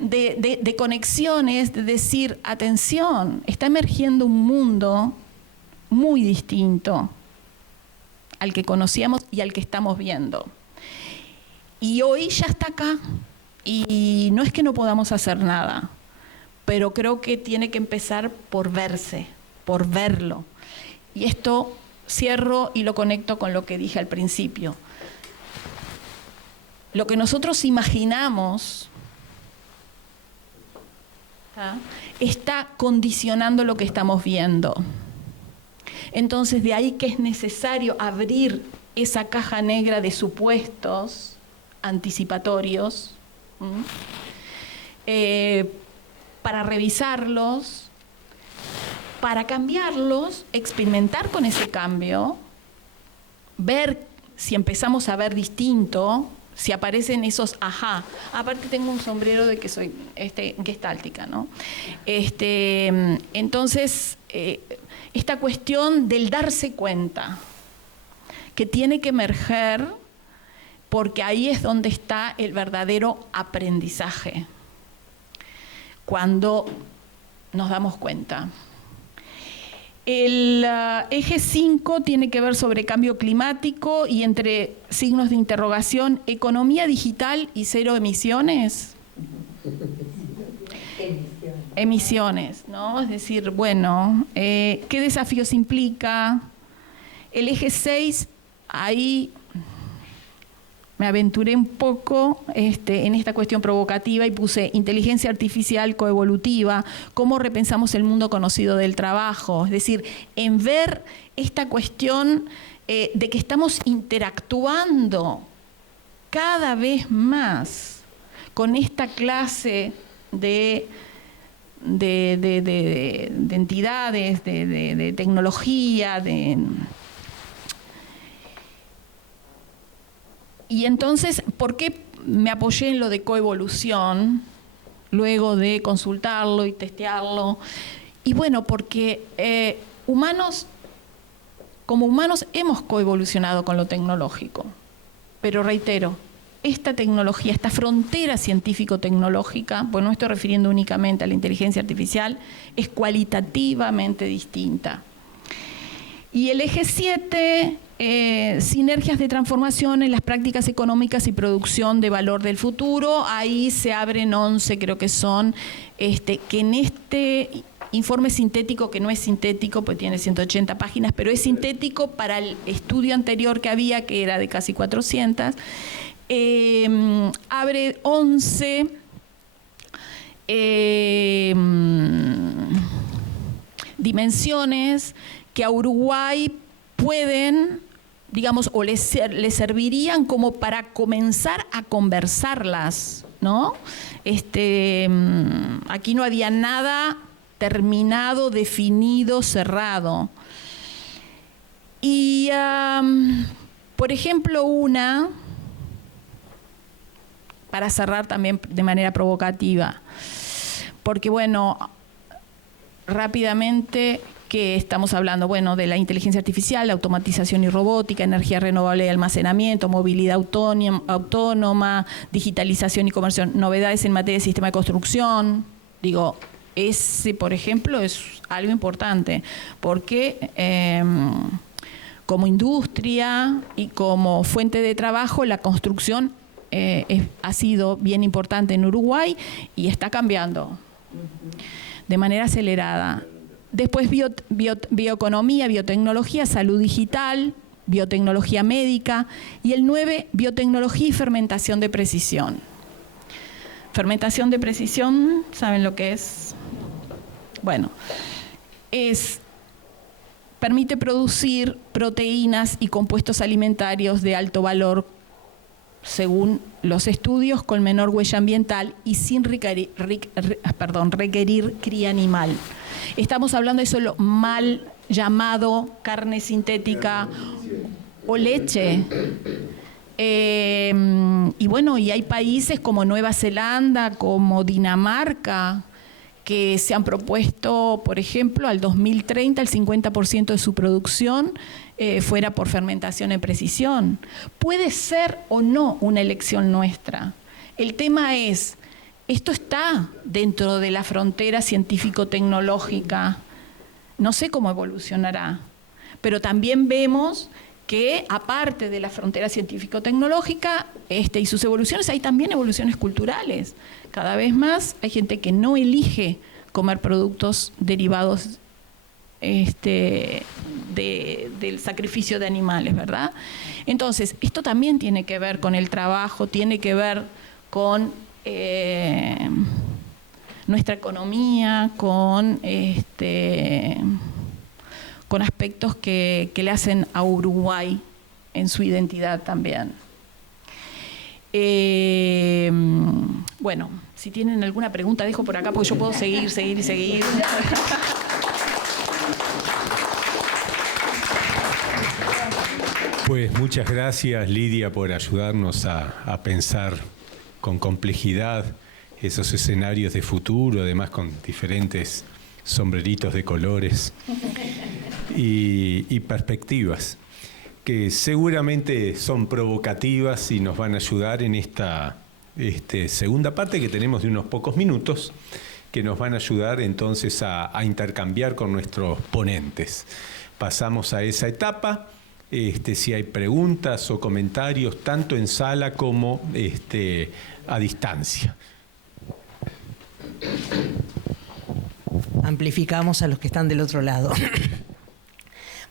de conexiones, de decir, atención, está emergiendo un mundo muy distinto al que conocíamos y al que estamos viendo. Y hoy ya está acá, y no es que no podamos hacer nada, pero creo que tiene que empezar por verse, por verlo. Y esto cierro y lo conecto con lo que dije al principio. Lo que nosotros imaginamos está condicionando lo que estamos viendo. Entonces, de ahí que es necesario abrir esa caja negra de supuestos anticipatorios para revisarlos, para cambiarlos, experimentar con ese cambio, ver si empezamos a ver distinto, si aparecen esos ajá. Aparte tengo un sombrero de que soy gestáltica, ¿no? Entonces, esta cuestión del darse cuenta, que tiene que emerger, porque ahí es donde está el verdadero aprendizaje, cuando nos damos cuenta. El eje 5 tiene que ver sobre cambio climático y entre signos de interrogación, economía digital y cero emisiones. Emisiones, ¿no? Es decir, bueno, ¿qué desafíos implica? El eje 6, ahí me aventuré un poco en esta cuestión provocativa y puse inteligencia artificial coevolutiva, cómo repensamos el mundo conocido del trabajo. Es decir, en ver esta cuestión de que estamos interactuando cada vez más con esta clase de entidades, de tecnología, Y entonces, ¿por qué me apoyé en lo de coevolución, luego de consultarlo y testearlo? Y bueno, porque como humanos hemos coevolucionado con lo tecnológico, pero reitero, esta tecnología, esta frontera científico-tecnológica, pues no estoy refiriendo únicamente a la inteligencia artificial, es cualitativamente distinta. Y el eje 7, sinergias de transformación en las prácticas económicas y producción de valor del futuro. Ahí se abren 11, creo que son, que en este informe sintético, que no es sintético, pues tiene 180 páginas, pero es sintético para el estudio anterior que había, que era de casi 400, abre 11 dimensiones que a Uruguay pueden, digamos, o le servirían como para comenzar a conversarlas, ¿no? Aquí no había nada terminado, definido, cerrado. Y, por ejemplo, para cerrar también de manera provocativa, porque, bueno, rápidamente, que estamos hablando, bueno, de la inteligencia artificial, la automatización y robótica, energía renovable y almacenamiento, movilidad autónoma, digitalización y comercio, novedades en materia de sistema de construcción. Digo, ese, por ejemplo, es algo importante, porque como industria y como fuente de trabajo, la construcción ha sido bien importante en Uruguay y está cambiando de manera acelerada. Después bioeconomía, biotecnología, salud digital, biotecnología médica, y el 9, biotecnología y fermentación de precisión. Fermentación de precisión, ¿saben lo que es? Bueno, permite producir proteínas y compuestos alimentarios de alto valor, según los estudios, con menor huella ambiental y sin requerir cría animal. Estamos hablando de eso, lo mal llamado carne sintética o leche. Y bueno, y hay países como Nueva Zelanda, como Dinamarca, que se han propuesto, por ejemplo, al 2030 el 50% de su producción fuera por fermentación en precisión. Puede ser o no una elección nuestra. El tema es, esto está dentro de la frontera científico-tecnológica. No sé cómo evolucionará, pero también vemos que aparte de la frontera científico-tecnológica y sus evoluciones, hay también evoluciones culturales. Cada vez más hay gente que no elige comer productos derivados del sacrificio de animales, ¿verdad? Entonces, esto también tiene que ver con el trabajo, tiene que ver con nuestra economía, con aspectos que le hacen a Uruguay en su identidad también. Bueno, si tienen alguna pregunta, dejo por acá porque yo puedo seguir y seguir. Pues muchas gracias, Lidia, por ayudarnos a pensar con complejidad esos escenarios de futuro, además con diferentes sombreritos de colores y perspectivas que seguramente son provocativas y nos van a ayudar en esta segunda parte que tenemos de unos pocos minutos, que nos van a ayudar entonces a intercambiar con nuestros ponentes. Pasamos a esa etapa. Si hay preguntas o comentarios, tanto en sala como a distancia. Amplificamos a los que están del otro lado.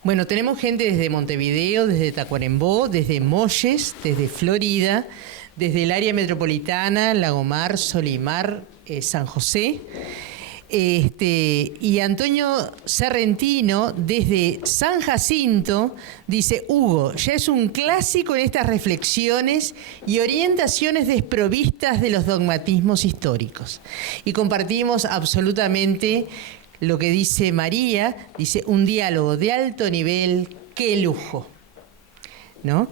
Bueno, tenemos gente desde Montevideo, desde Tacuarembó, desde Molles, desde Florida, desde el área metropolitana, Lagomar, Solimar, San José. Y Antonio Serrentino, desde San Jacinto, dice: Hugo, ya es un clásico en estas reflexiones y orientaciones desprovistas de los dogmatismos históricos. Y compartimos absolutamente lo que dice María, dice: un diálogo de alto nivel, qué lujo, ¿no?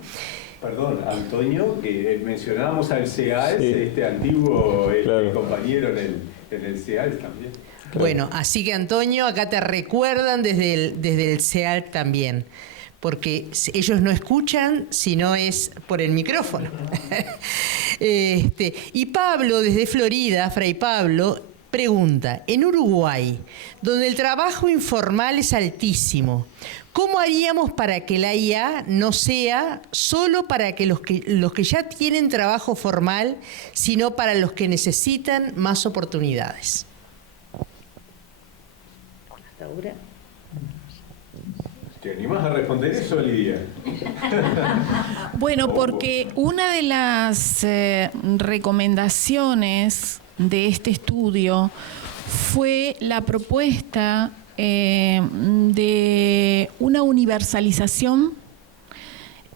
Perdón, Antonio, que mencionábamos al CEALS, sí. Antiguo claro. Compañero en el CEALS también. Claro. Bueno, así que Antonio, acá te recuerdan desde el CEALS también, porque ellos no escuchan si no es por el micrófono. Y Pablo, desde Florida, Fray Pablo, pregunta: en Uruguay, donde el trabajo informal es altísimo, ¿cómo haríamos para que la IA no sea solo para que los que ya tienen trabajo formal, sino para los que necesitan más oportunidades? Hasta ahora. ¿Te animás a responder eso, Lidia? Bueno, porque una de las recomendaciones de este estudio fue la propuesta de una universalización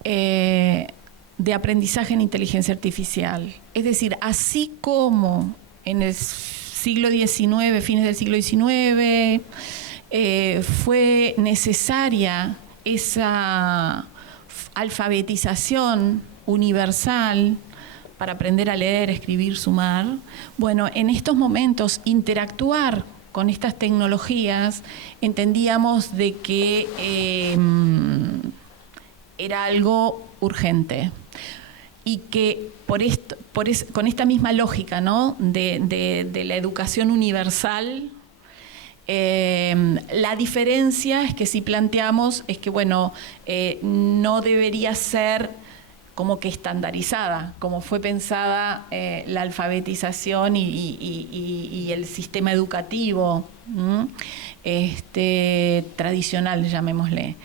de aprendizaje en inteligencia artificial. Es decir, así como en el siglo XIX, fines del siglo XIX, fue necesaria esa alfabetización universal para aprender a leer, escribir, sumar. Bueno, en estos momentos interactuar con estas tecnologías entendíamos de que era algo urgente y que con esta misma lógica, ¿no?, de la educación universal, la diferencia es que si planteamos es que, bueno, no debería ser como que estandarizada, como fue pensada la alfabetización y el sistema educativo tradicional, llamémosle,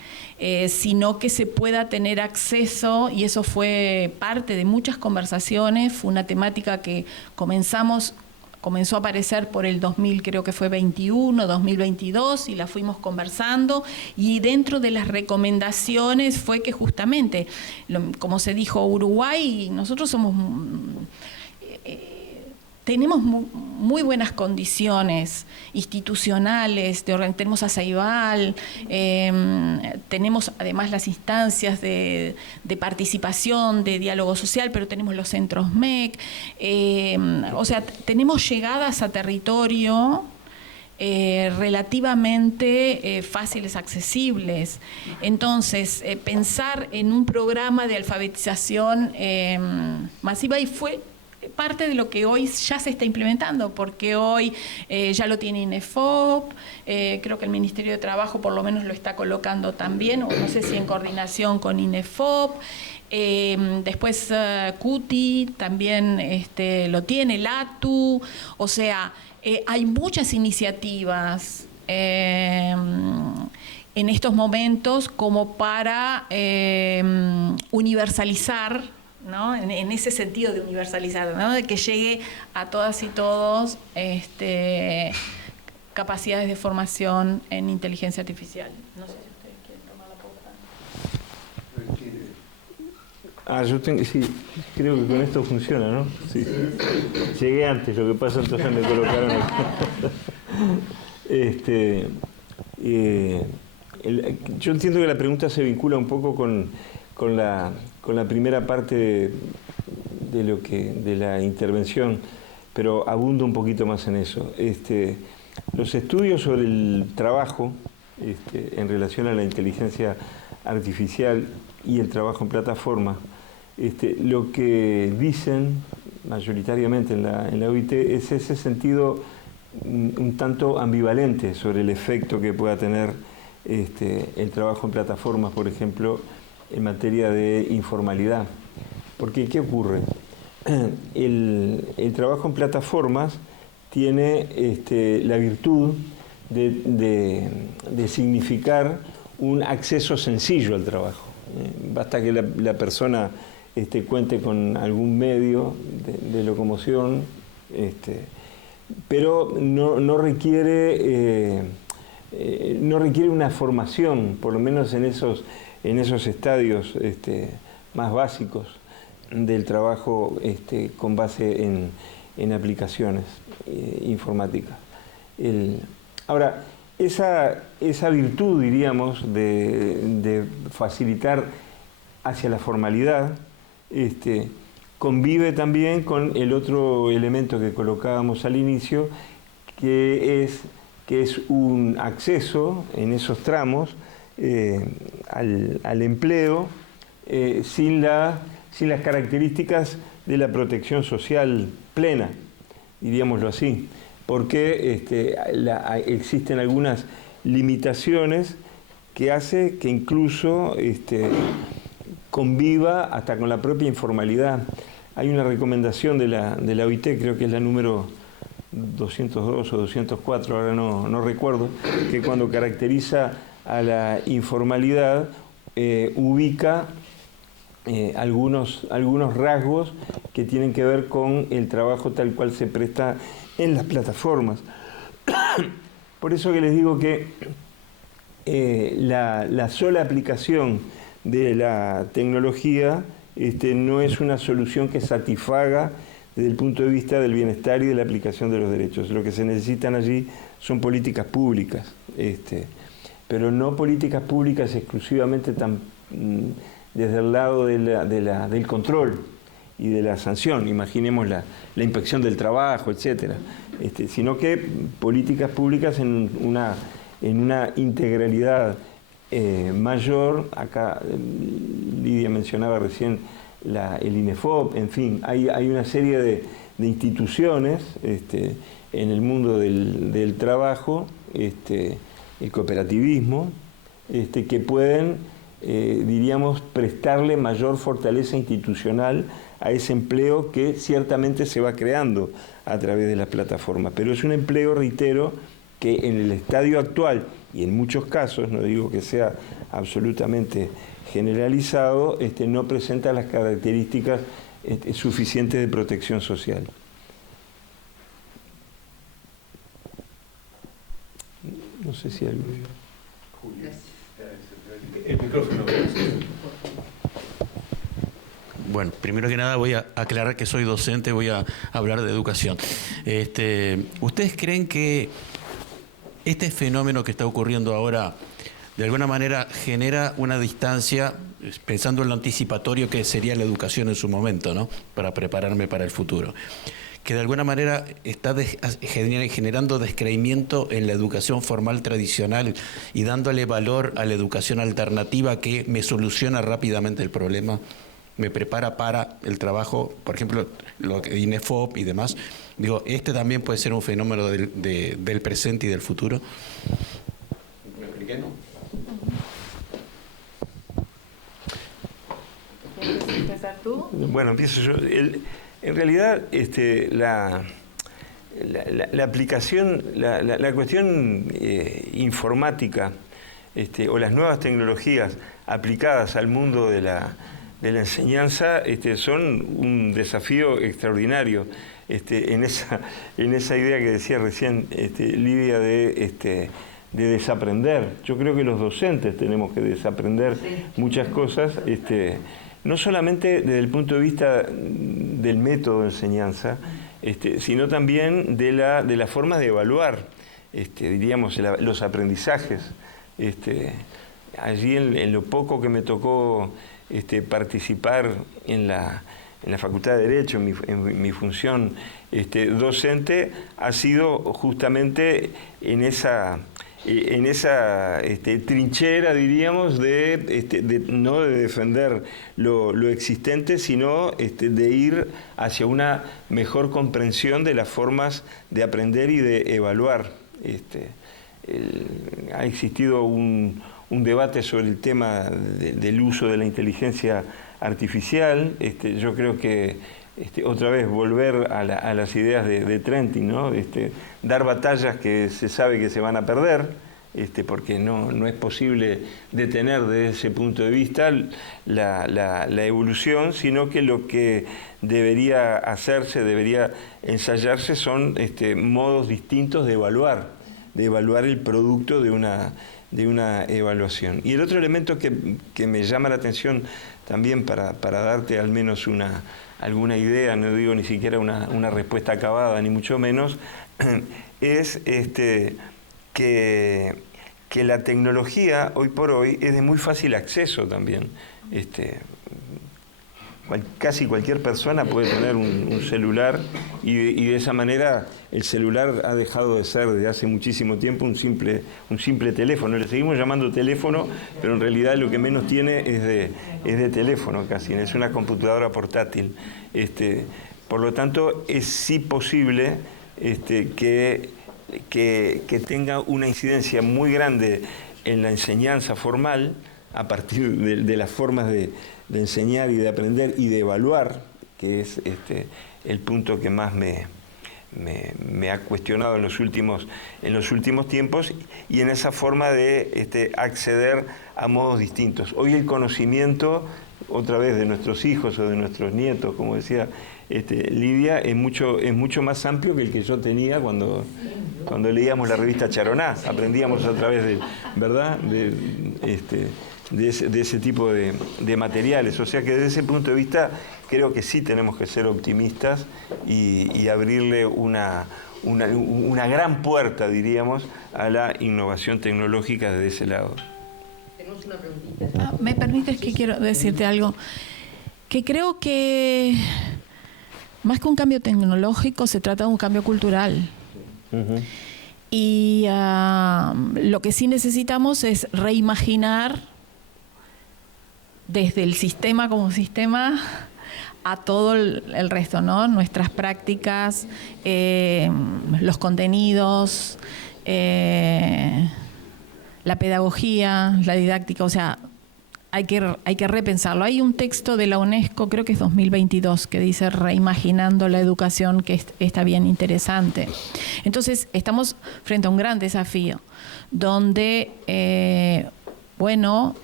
sino que se pueda tener acceso, y eso fue parte de muchas conversaciones, fue una temática que comenzó a aparecer por el 2000, creo que fue 21, 2022, y la fuimos conversando, y dentro de las recomendaciones fue que justamente, como se dijo, Uruguay, nosotros tenemos muy buenas condiciones institucionales, tenemos a Ceibal, tenemos además las instancias de participación, de diálogo social, pero tenemos los centros MEC, o sea, tenemos llegadas a territorio relativamente fáciles, accesibles. Entonces, pensar en un programa de alfabetización masiva, y fue parte de lo que hoy ya se está implementando, porque hoy ya lo tiene INEFOP, creo que el Ministerio de Trabajo por lo menos lo está colocando también, o no sé si en coordinación con INEFOP, después CUTI también lo tiene, LATU, o sea, hay muchas iniciativas en estos momentos como para universalizar, ¿no?, en ese sentido de universalizar, ¿no?, de que llegue a todas y todos capacidades de formación en inteligencia artificial. No sé si ustedes quieren tomar la pauta. Sí, creo que con esto funciona, ¿no? Sí. Llegué antes, lo que pasa entonces me colocaron aquí. Yo entiendo que la pregunta se vincula un poco con la primera parte de la intervención, pero abundo un poquito más en eso. Los estudios sobre el trabajo en relación a la inteligencia artificial y el trabajo en plataforma, lo que dicen mayoritariamente en la OIT es ese sentido un tanto ambivalente sobre el efecto que pueda tener el trabajo en plataformas, por ejemplo, en materia de informalidad. Porque, ¿qué ocurre? El trabajo en plataformas tiene la virtud de significar un acceso sencillo al trabajo. Basta que la persona cuente con algún medio de locomoción, pero no requiere una formación, por lo menos en esos estadios más básicos del trabajo con base en aplicaciones informáticas. Ahora, esa virtud, diríamos, de facilitar hacia la formalidad, convive también con el otro elemento que colocábamos al inicio, que es un acceso en esos tramos al empleo sin las características de la protección social plena, diríamoslo así, porque existen algunas limitaciones que hace que incluso conviva hasta con la propia informalidad. Hay una recomendación de la OIT, creo que es la número 202 o 204, ahora no recuerdo, que cuando caracteriza a la informalidad ubica algunos rasgos que tienen que ver con el trabajo tal cual se presta en las plataformas. Por eso que les digo que la sola aplicación de la tecnología no es una solución que satisfaga desde el punto de vista del bienestar y de la aplicación de los derechos. Lo que se necesitan allí son políticas públicas, pero no políticas públicas exclusivamente desde el lado del control y de la sanción, imaginemos la inspección del trabajo, etcétera, sino que políticas públicas en una integralidad mayor. Acá Lidia mencionaba recién el INEFOP, en fin, hay una serie de instituciones en el mundo del trabajo, el cooperativismo, que pueden, diríamos, prestarle mayor fortaleza institucional a ese empleo que ciertamente se va creando a través de las plataformas. Pero es un empleo, reitero, que en el estadio actual, y en muchos casos, no digo que sea absolutamente generalizado, no presenta las características suficientes de protección social. No sé si algo... El micrófono. Bueno, primero que nada voy a aclarar que soy docente, voy a hablar de educación. ¿Ustedes creen que este fenómeno que está ocurriendo ahora de alguna manera genera una distancia, pensando en lo anticipatorio que sería la educación en su momento, ¿no?, para prepararme para el futuro, que de alguna manera está generando descreimiento en la educación formal tradicional y dándole valor a la educación alternativa que me soluciona rápidamente el problema, me prepara para el trabajo, por ejemplo, lo que INEFOP y demás? Digo, también puede ser un fenómeno del presente y del futuro. ¿Me expliqué, no? ¿Quieres empezar tú? Bueno, empiezo yo. En realidad, la aplicación, la cuestión informática o las nuevas tecnologías aplicadas al mundo de la enseñanza son un desafío extraordinario. En esa idea que decía recién Lidia de desaprender. Yo creo que los docentes tenemos que desaprender muchas cosas, no solamente desde el punto de vista del método de enseñanza, sino también de la forma de evaluar, diríamos, los aprendizajes. Allí en lo poco que me tocó participar en la Facultad de Derecho, en mi función docente, ha sido justamente en esa trinchera, diríamos, no de defender lo existente, sino de ir hacia una mejor comprensión de las formas de aprender y de evaluar. Ha existido un debate sobre el tema del uso de la inteligencia artificial. Yo creo que otra vez volver a las ideas de Trentin, ¿no? Dar batallas que se sabe que se van a perder, porque no es posible detener desde ese punto de vista la evolución, sino que lo que debería hacerse, debería ensayarse son modos distintos de evaluar el producto de una evaluación. Y el otro elemento que me llama la atención también para darte al menos alguna idea, no digo ni siquiera una respuesta acabada, ni mucho menos, es que la tecnología hoy por hoy es de muy fácil acceso también. Casi cualquier persona puede tener un celular y de esa manera el celular ha dejado de ser desde hace muchísimo tiempo un simple teléfono. Le seguimos llamando teléfono, pero en realidad lo que menos tiene es de teléfono casi, es una computadora portátil. Por lo tanto, es sí posible que tenga una incidencia muy grande en la enseñanza formal a partir de las formas de enseñar y de aprender y de evaluar, que es el punto que más me ha cuestionado en los últimos tiempos, y en esa forma de acceder a modos distintos. Hoy el conocimiento, otra vez de nuestros hijos o de nuestros nietos, como decía Lidia, es mucho más amplio que el que yo tenía cuando leíamos la revista Charoná. Aprendíamos a través de ese tipo de materiales. O sea que desde ese punto de vista creo que sí tenemos que ser optimistas y abrirle una gran puerta, diríamos, a la innovación tecnológica desde ese lado. Tenemos una preguntita. ¿Me permites que quiero decirte algo? Que creo que más que un cambio tecnológico se trata de un cambio cultural. Uh-huh. Y lo que sí necesitamos es reimaginar desde el sistema como sistema a todo el resto, ¿no? Nuestras prácticas, los contenidos, la pedagogía, la didáctica, o sea, hay que repensarlo. Hay un texto de la UNESCO, creo que es 2022, que dice Reimaginando la educación, que está bien interesante. Entonces, estamos frente a un gran desafío, donde,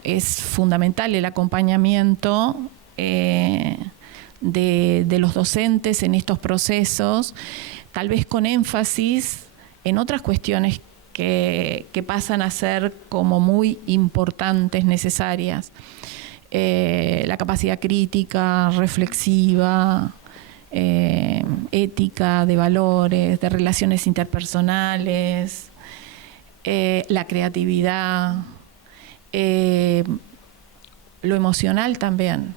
es fundamental el acompañamiento de los docentes en estos procesos, tal vez con énfasis en otras cuestiones que pasan a ser como muy importantes, necesarias. La capacidad crítica, reflexiva, ética, de valores, de relaciones interpersonales, la creatividad, lo emocional también,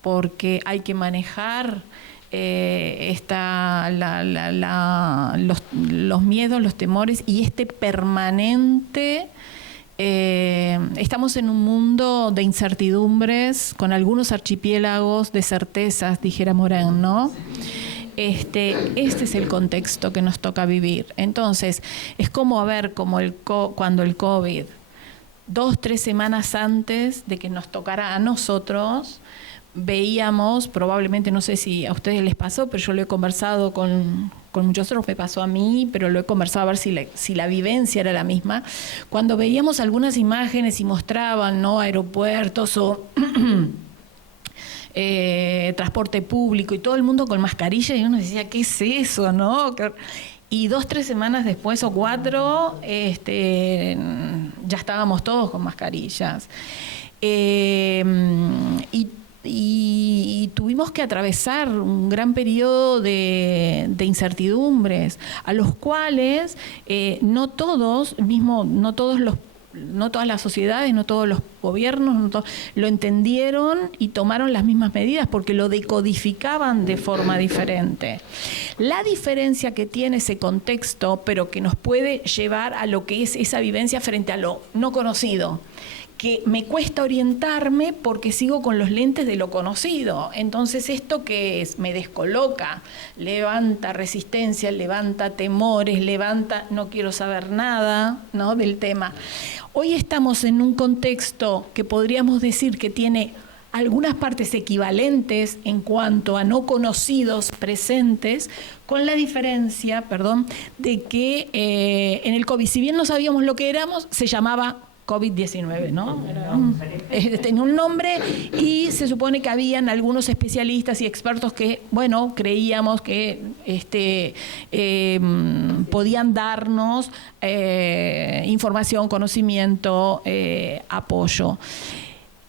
porque hay que manejar los miedos, los temores y permanente. Estamos en un mundo de incertidumbres, con algunos archipiélagos de certezas, dijera Morán, ¿no? Este es el contexto que nos toca vivir. Entonces, es como cuando el COVID, 2-3 semanas antes de que nos tocara a nosotros, veíamos, probablemente, no sé si a ustedes les pasó, pero yo lo he conversado con muchos otros, me pasó a mí, pero lo he conversado a ver si la vivencia era la misma. Cuando veíamos algunas imágenes y mostraban, ¿no?, aeropuertos o transporte público y todo el mundo con mascarilla, y uno decía, ¿qué es eso?, ¿no? Y 2-3 semanas después o 4, ya estábamos todos con mascarillas. Y tuvimos que atravesar un gran periodo de incertidumbres, a los cuales no todas las sociedades, no todos los gobiernos lo entendieron y tomaron las mismas medidas porque lo decodificaban de forma diferente. La diferencia que tiene ese contexto, pero que nos puede llevar a lo que es esa vivencia frente a lo no conocido, que me cuesta orientarme porque sigo con los lentes de lo conocido. Entonces, ¿esto qué es? Me descoloca, levanta resistencia, levanta temores, no quiero saber nada, ¿no?, del tema. Hoy estamos en un contexto que podríamos decir que tiene algunas partes equivalentes en cuanto a no conocidos presentes, con la diferencia, de que en el COVID, si bien no sabíamos lo que éramos, se llamaba COVID-19, ¿no? Tenía un nombre y se supone que habían algunos especialistas y expertos que, bueno, creíamos que podían darnos información, conocimiento, apoyo.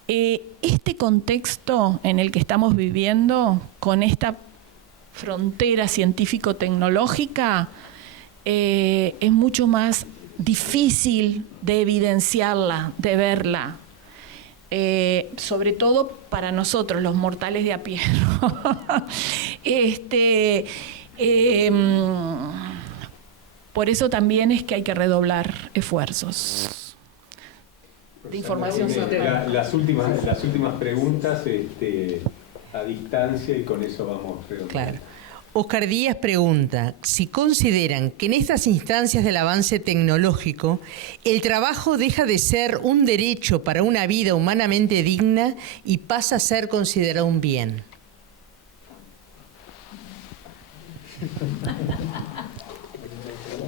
Este contexto en el que estamos viviendo, con esta frontera científico-tecnológica, es mucho más difícil de evidenciarla, de verla, sobre todo para nosotros, los mortales de a pie. Por eso también es que hay que redoblar esfuerzos de información. Las últimas preguntas a distancia, y con eso vamos redondeando. Claro. Oscar Díaz pregunta si consideran que en estas instancias del avance tecnológico el trabajo deja de ser un derecho para una vida humanamente digna y pasa a ser considerado un bien.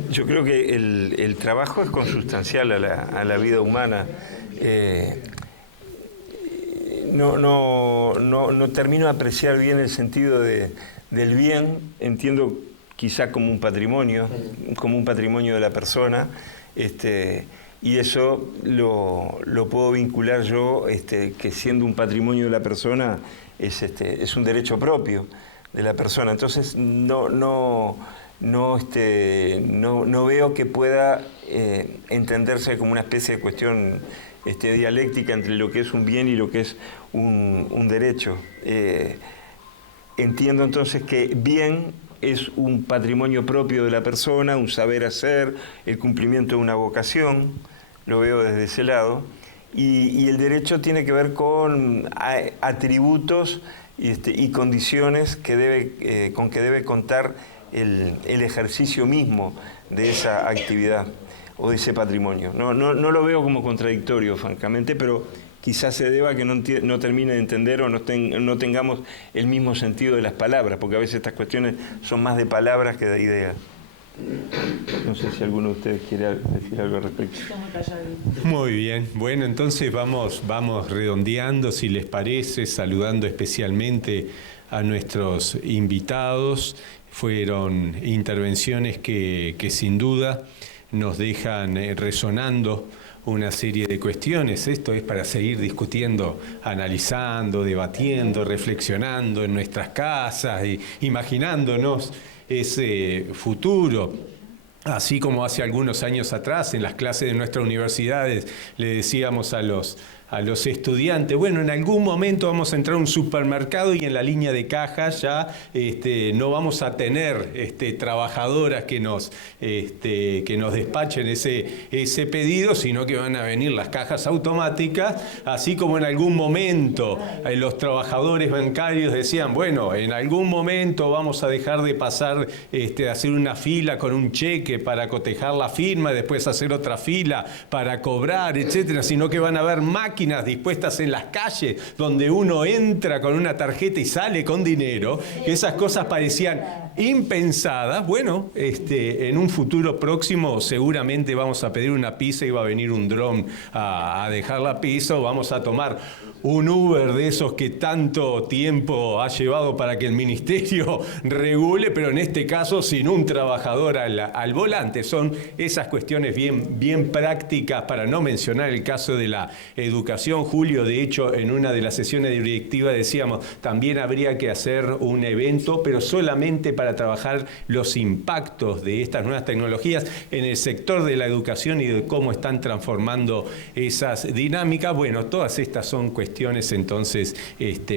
Yo creo que el trabajo es consustancial a la vida humana. No termino de apreciar bien el sentido del bien, entiendo quizá como un patrimonio de la persona, y eso lo puedo vincular yo, que siendo un patrimonio de la persona es un derecho propio de la persona. Entonces no veo que pueda entenderse como una especie de cuestión dialéctica entre lo que es un bien y lo que es un derecho. Entiendo entonces que bien es un patrimonio propio de la persona, un saber hacer, el cumplimiento de una vocación, lo veo desde ese lado, y el derecho tiene que ver con atributos y condiciones con que debe contar el ejercicio mismo de esa actividad o de ese patrimonio. No lo veo como contradictorio, francamente, pero quizás se deba a que no termine de entender o no tengamos el mismo sentido de las palabras, porque a veces estas cuestiones son más de palabras que de ideas. No sé si alguno de ustedes quiere decir algo al respecto. Muy bien, bueno, entonces vamos redondeando, si les parece, saludando especialmente a nuestros invitados. Fueron intervenciones que sin duda nos dejan resonando una serie de cuestiones. Esto es para seguir discutiendo, analizando, debatiendo, reflexionando en nuestras casas, imaginándonos ese futuro. Así como hace algunos años atrás, en las clases de nuestras universidades, le decíamos a los estudiantes, bueno, en algún momento vamos a entrar a un supermercado y en la línea de cajas ya no vamos a tener trabajadoras que nos despachen ese pedido, sino que van a venir las cajas automáticas, así como en algún momento los trabajadores bancarios decían, bueno, en algún momento vamos a dejar de pasar, de hacer una fila con un cheque para cotejar la firma, después hacer otra fila para cobrar, etcétera, sino que van a haber máquinas dispuestas en las calles donde uno entra con una tarjeta y sale con dinero, que esas cosas parecían impensadas. Bueno, en un futuro próximo seguramente vamos a pedir una pizza y va a venir un dron a dejar la pizza, o vamos a tomar un Uber de esos que tanto tiempo ha llevado para que el ministerio regule, pero en este caso sin un trabajador al volante. Son esas cuestiones bien prácticas, para no mencionar el caso de la educación. Julio, de hecho, en una de las sesiones de directiva decíamos, también habría que hacer un evento, pero solamente para trabajar los impactos de estas nuevas tecnologías en el sector de la educación y de cómo están transformando esas dinámicas. Bueno, todas estas son cuestiones entonces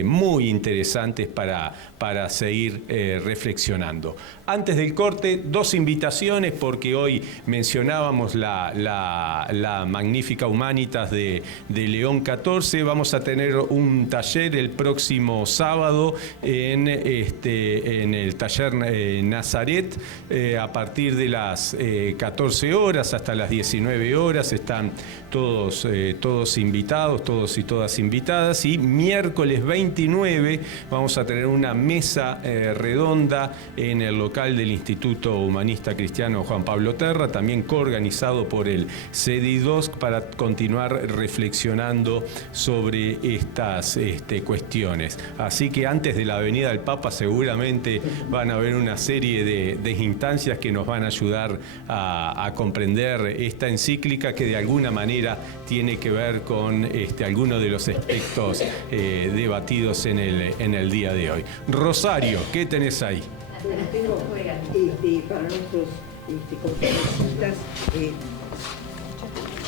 muy interesantes para seguir reflexionando. Antes del corte, dos invitaciones, porque hoy mencionábamos la magnífica Humanitas de León 14. Vamos a tener un taller el próximo sábado en el taller Nazaret, a partir de las 14 horas hasta las 19 horas. Están todos invitados, todos y todas invitadas. invitadas, y miércoles 29 vamos a tener una mesa redonda en el local del Instituto Humanista Cristiano Juan Pablo Terra, también coorganizado por el CEDI2, para continuar reflexionando sobre estas cuestiones. Así que antes de la venida del Papa seguramente van a haber una serie de instancias que nos van a ayudar a comprender esta encíclica, que de alguna manera tiene que ver con algunos de los aspectos debatidos en el día de hoy. Rosario, ¿qué tenés ahí? Tengo para nuestros conferencistas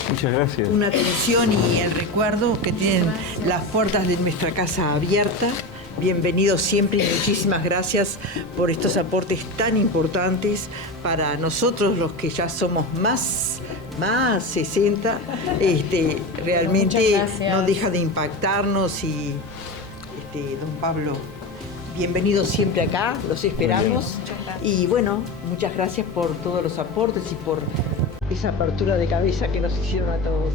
Muchas gracias. una atención y el recuerdo que tienen las puertas de nuestra casa abierta. Bienvenidos siempre y muchísimas gracias por estos aportes tan importantes para nosotros, los que ya somos más 60. Realmente no deja de impactarnos y don Pablo, bienvenidos siempre acá, los esperamos. Y bueno, muchas gracias por todos los aportes y por esa apertura de cabeza que nos hicieron a todos.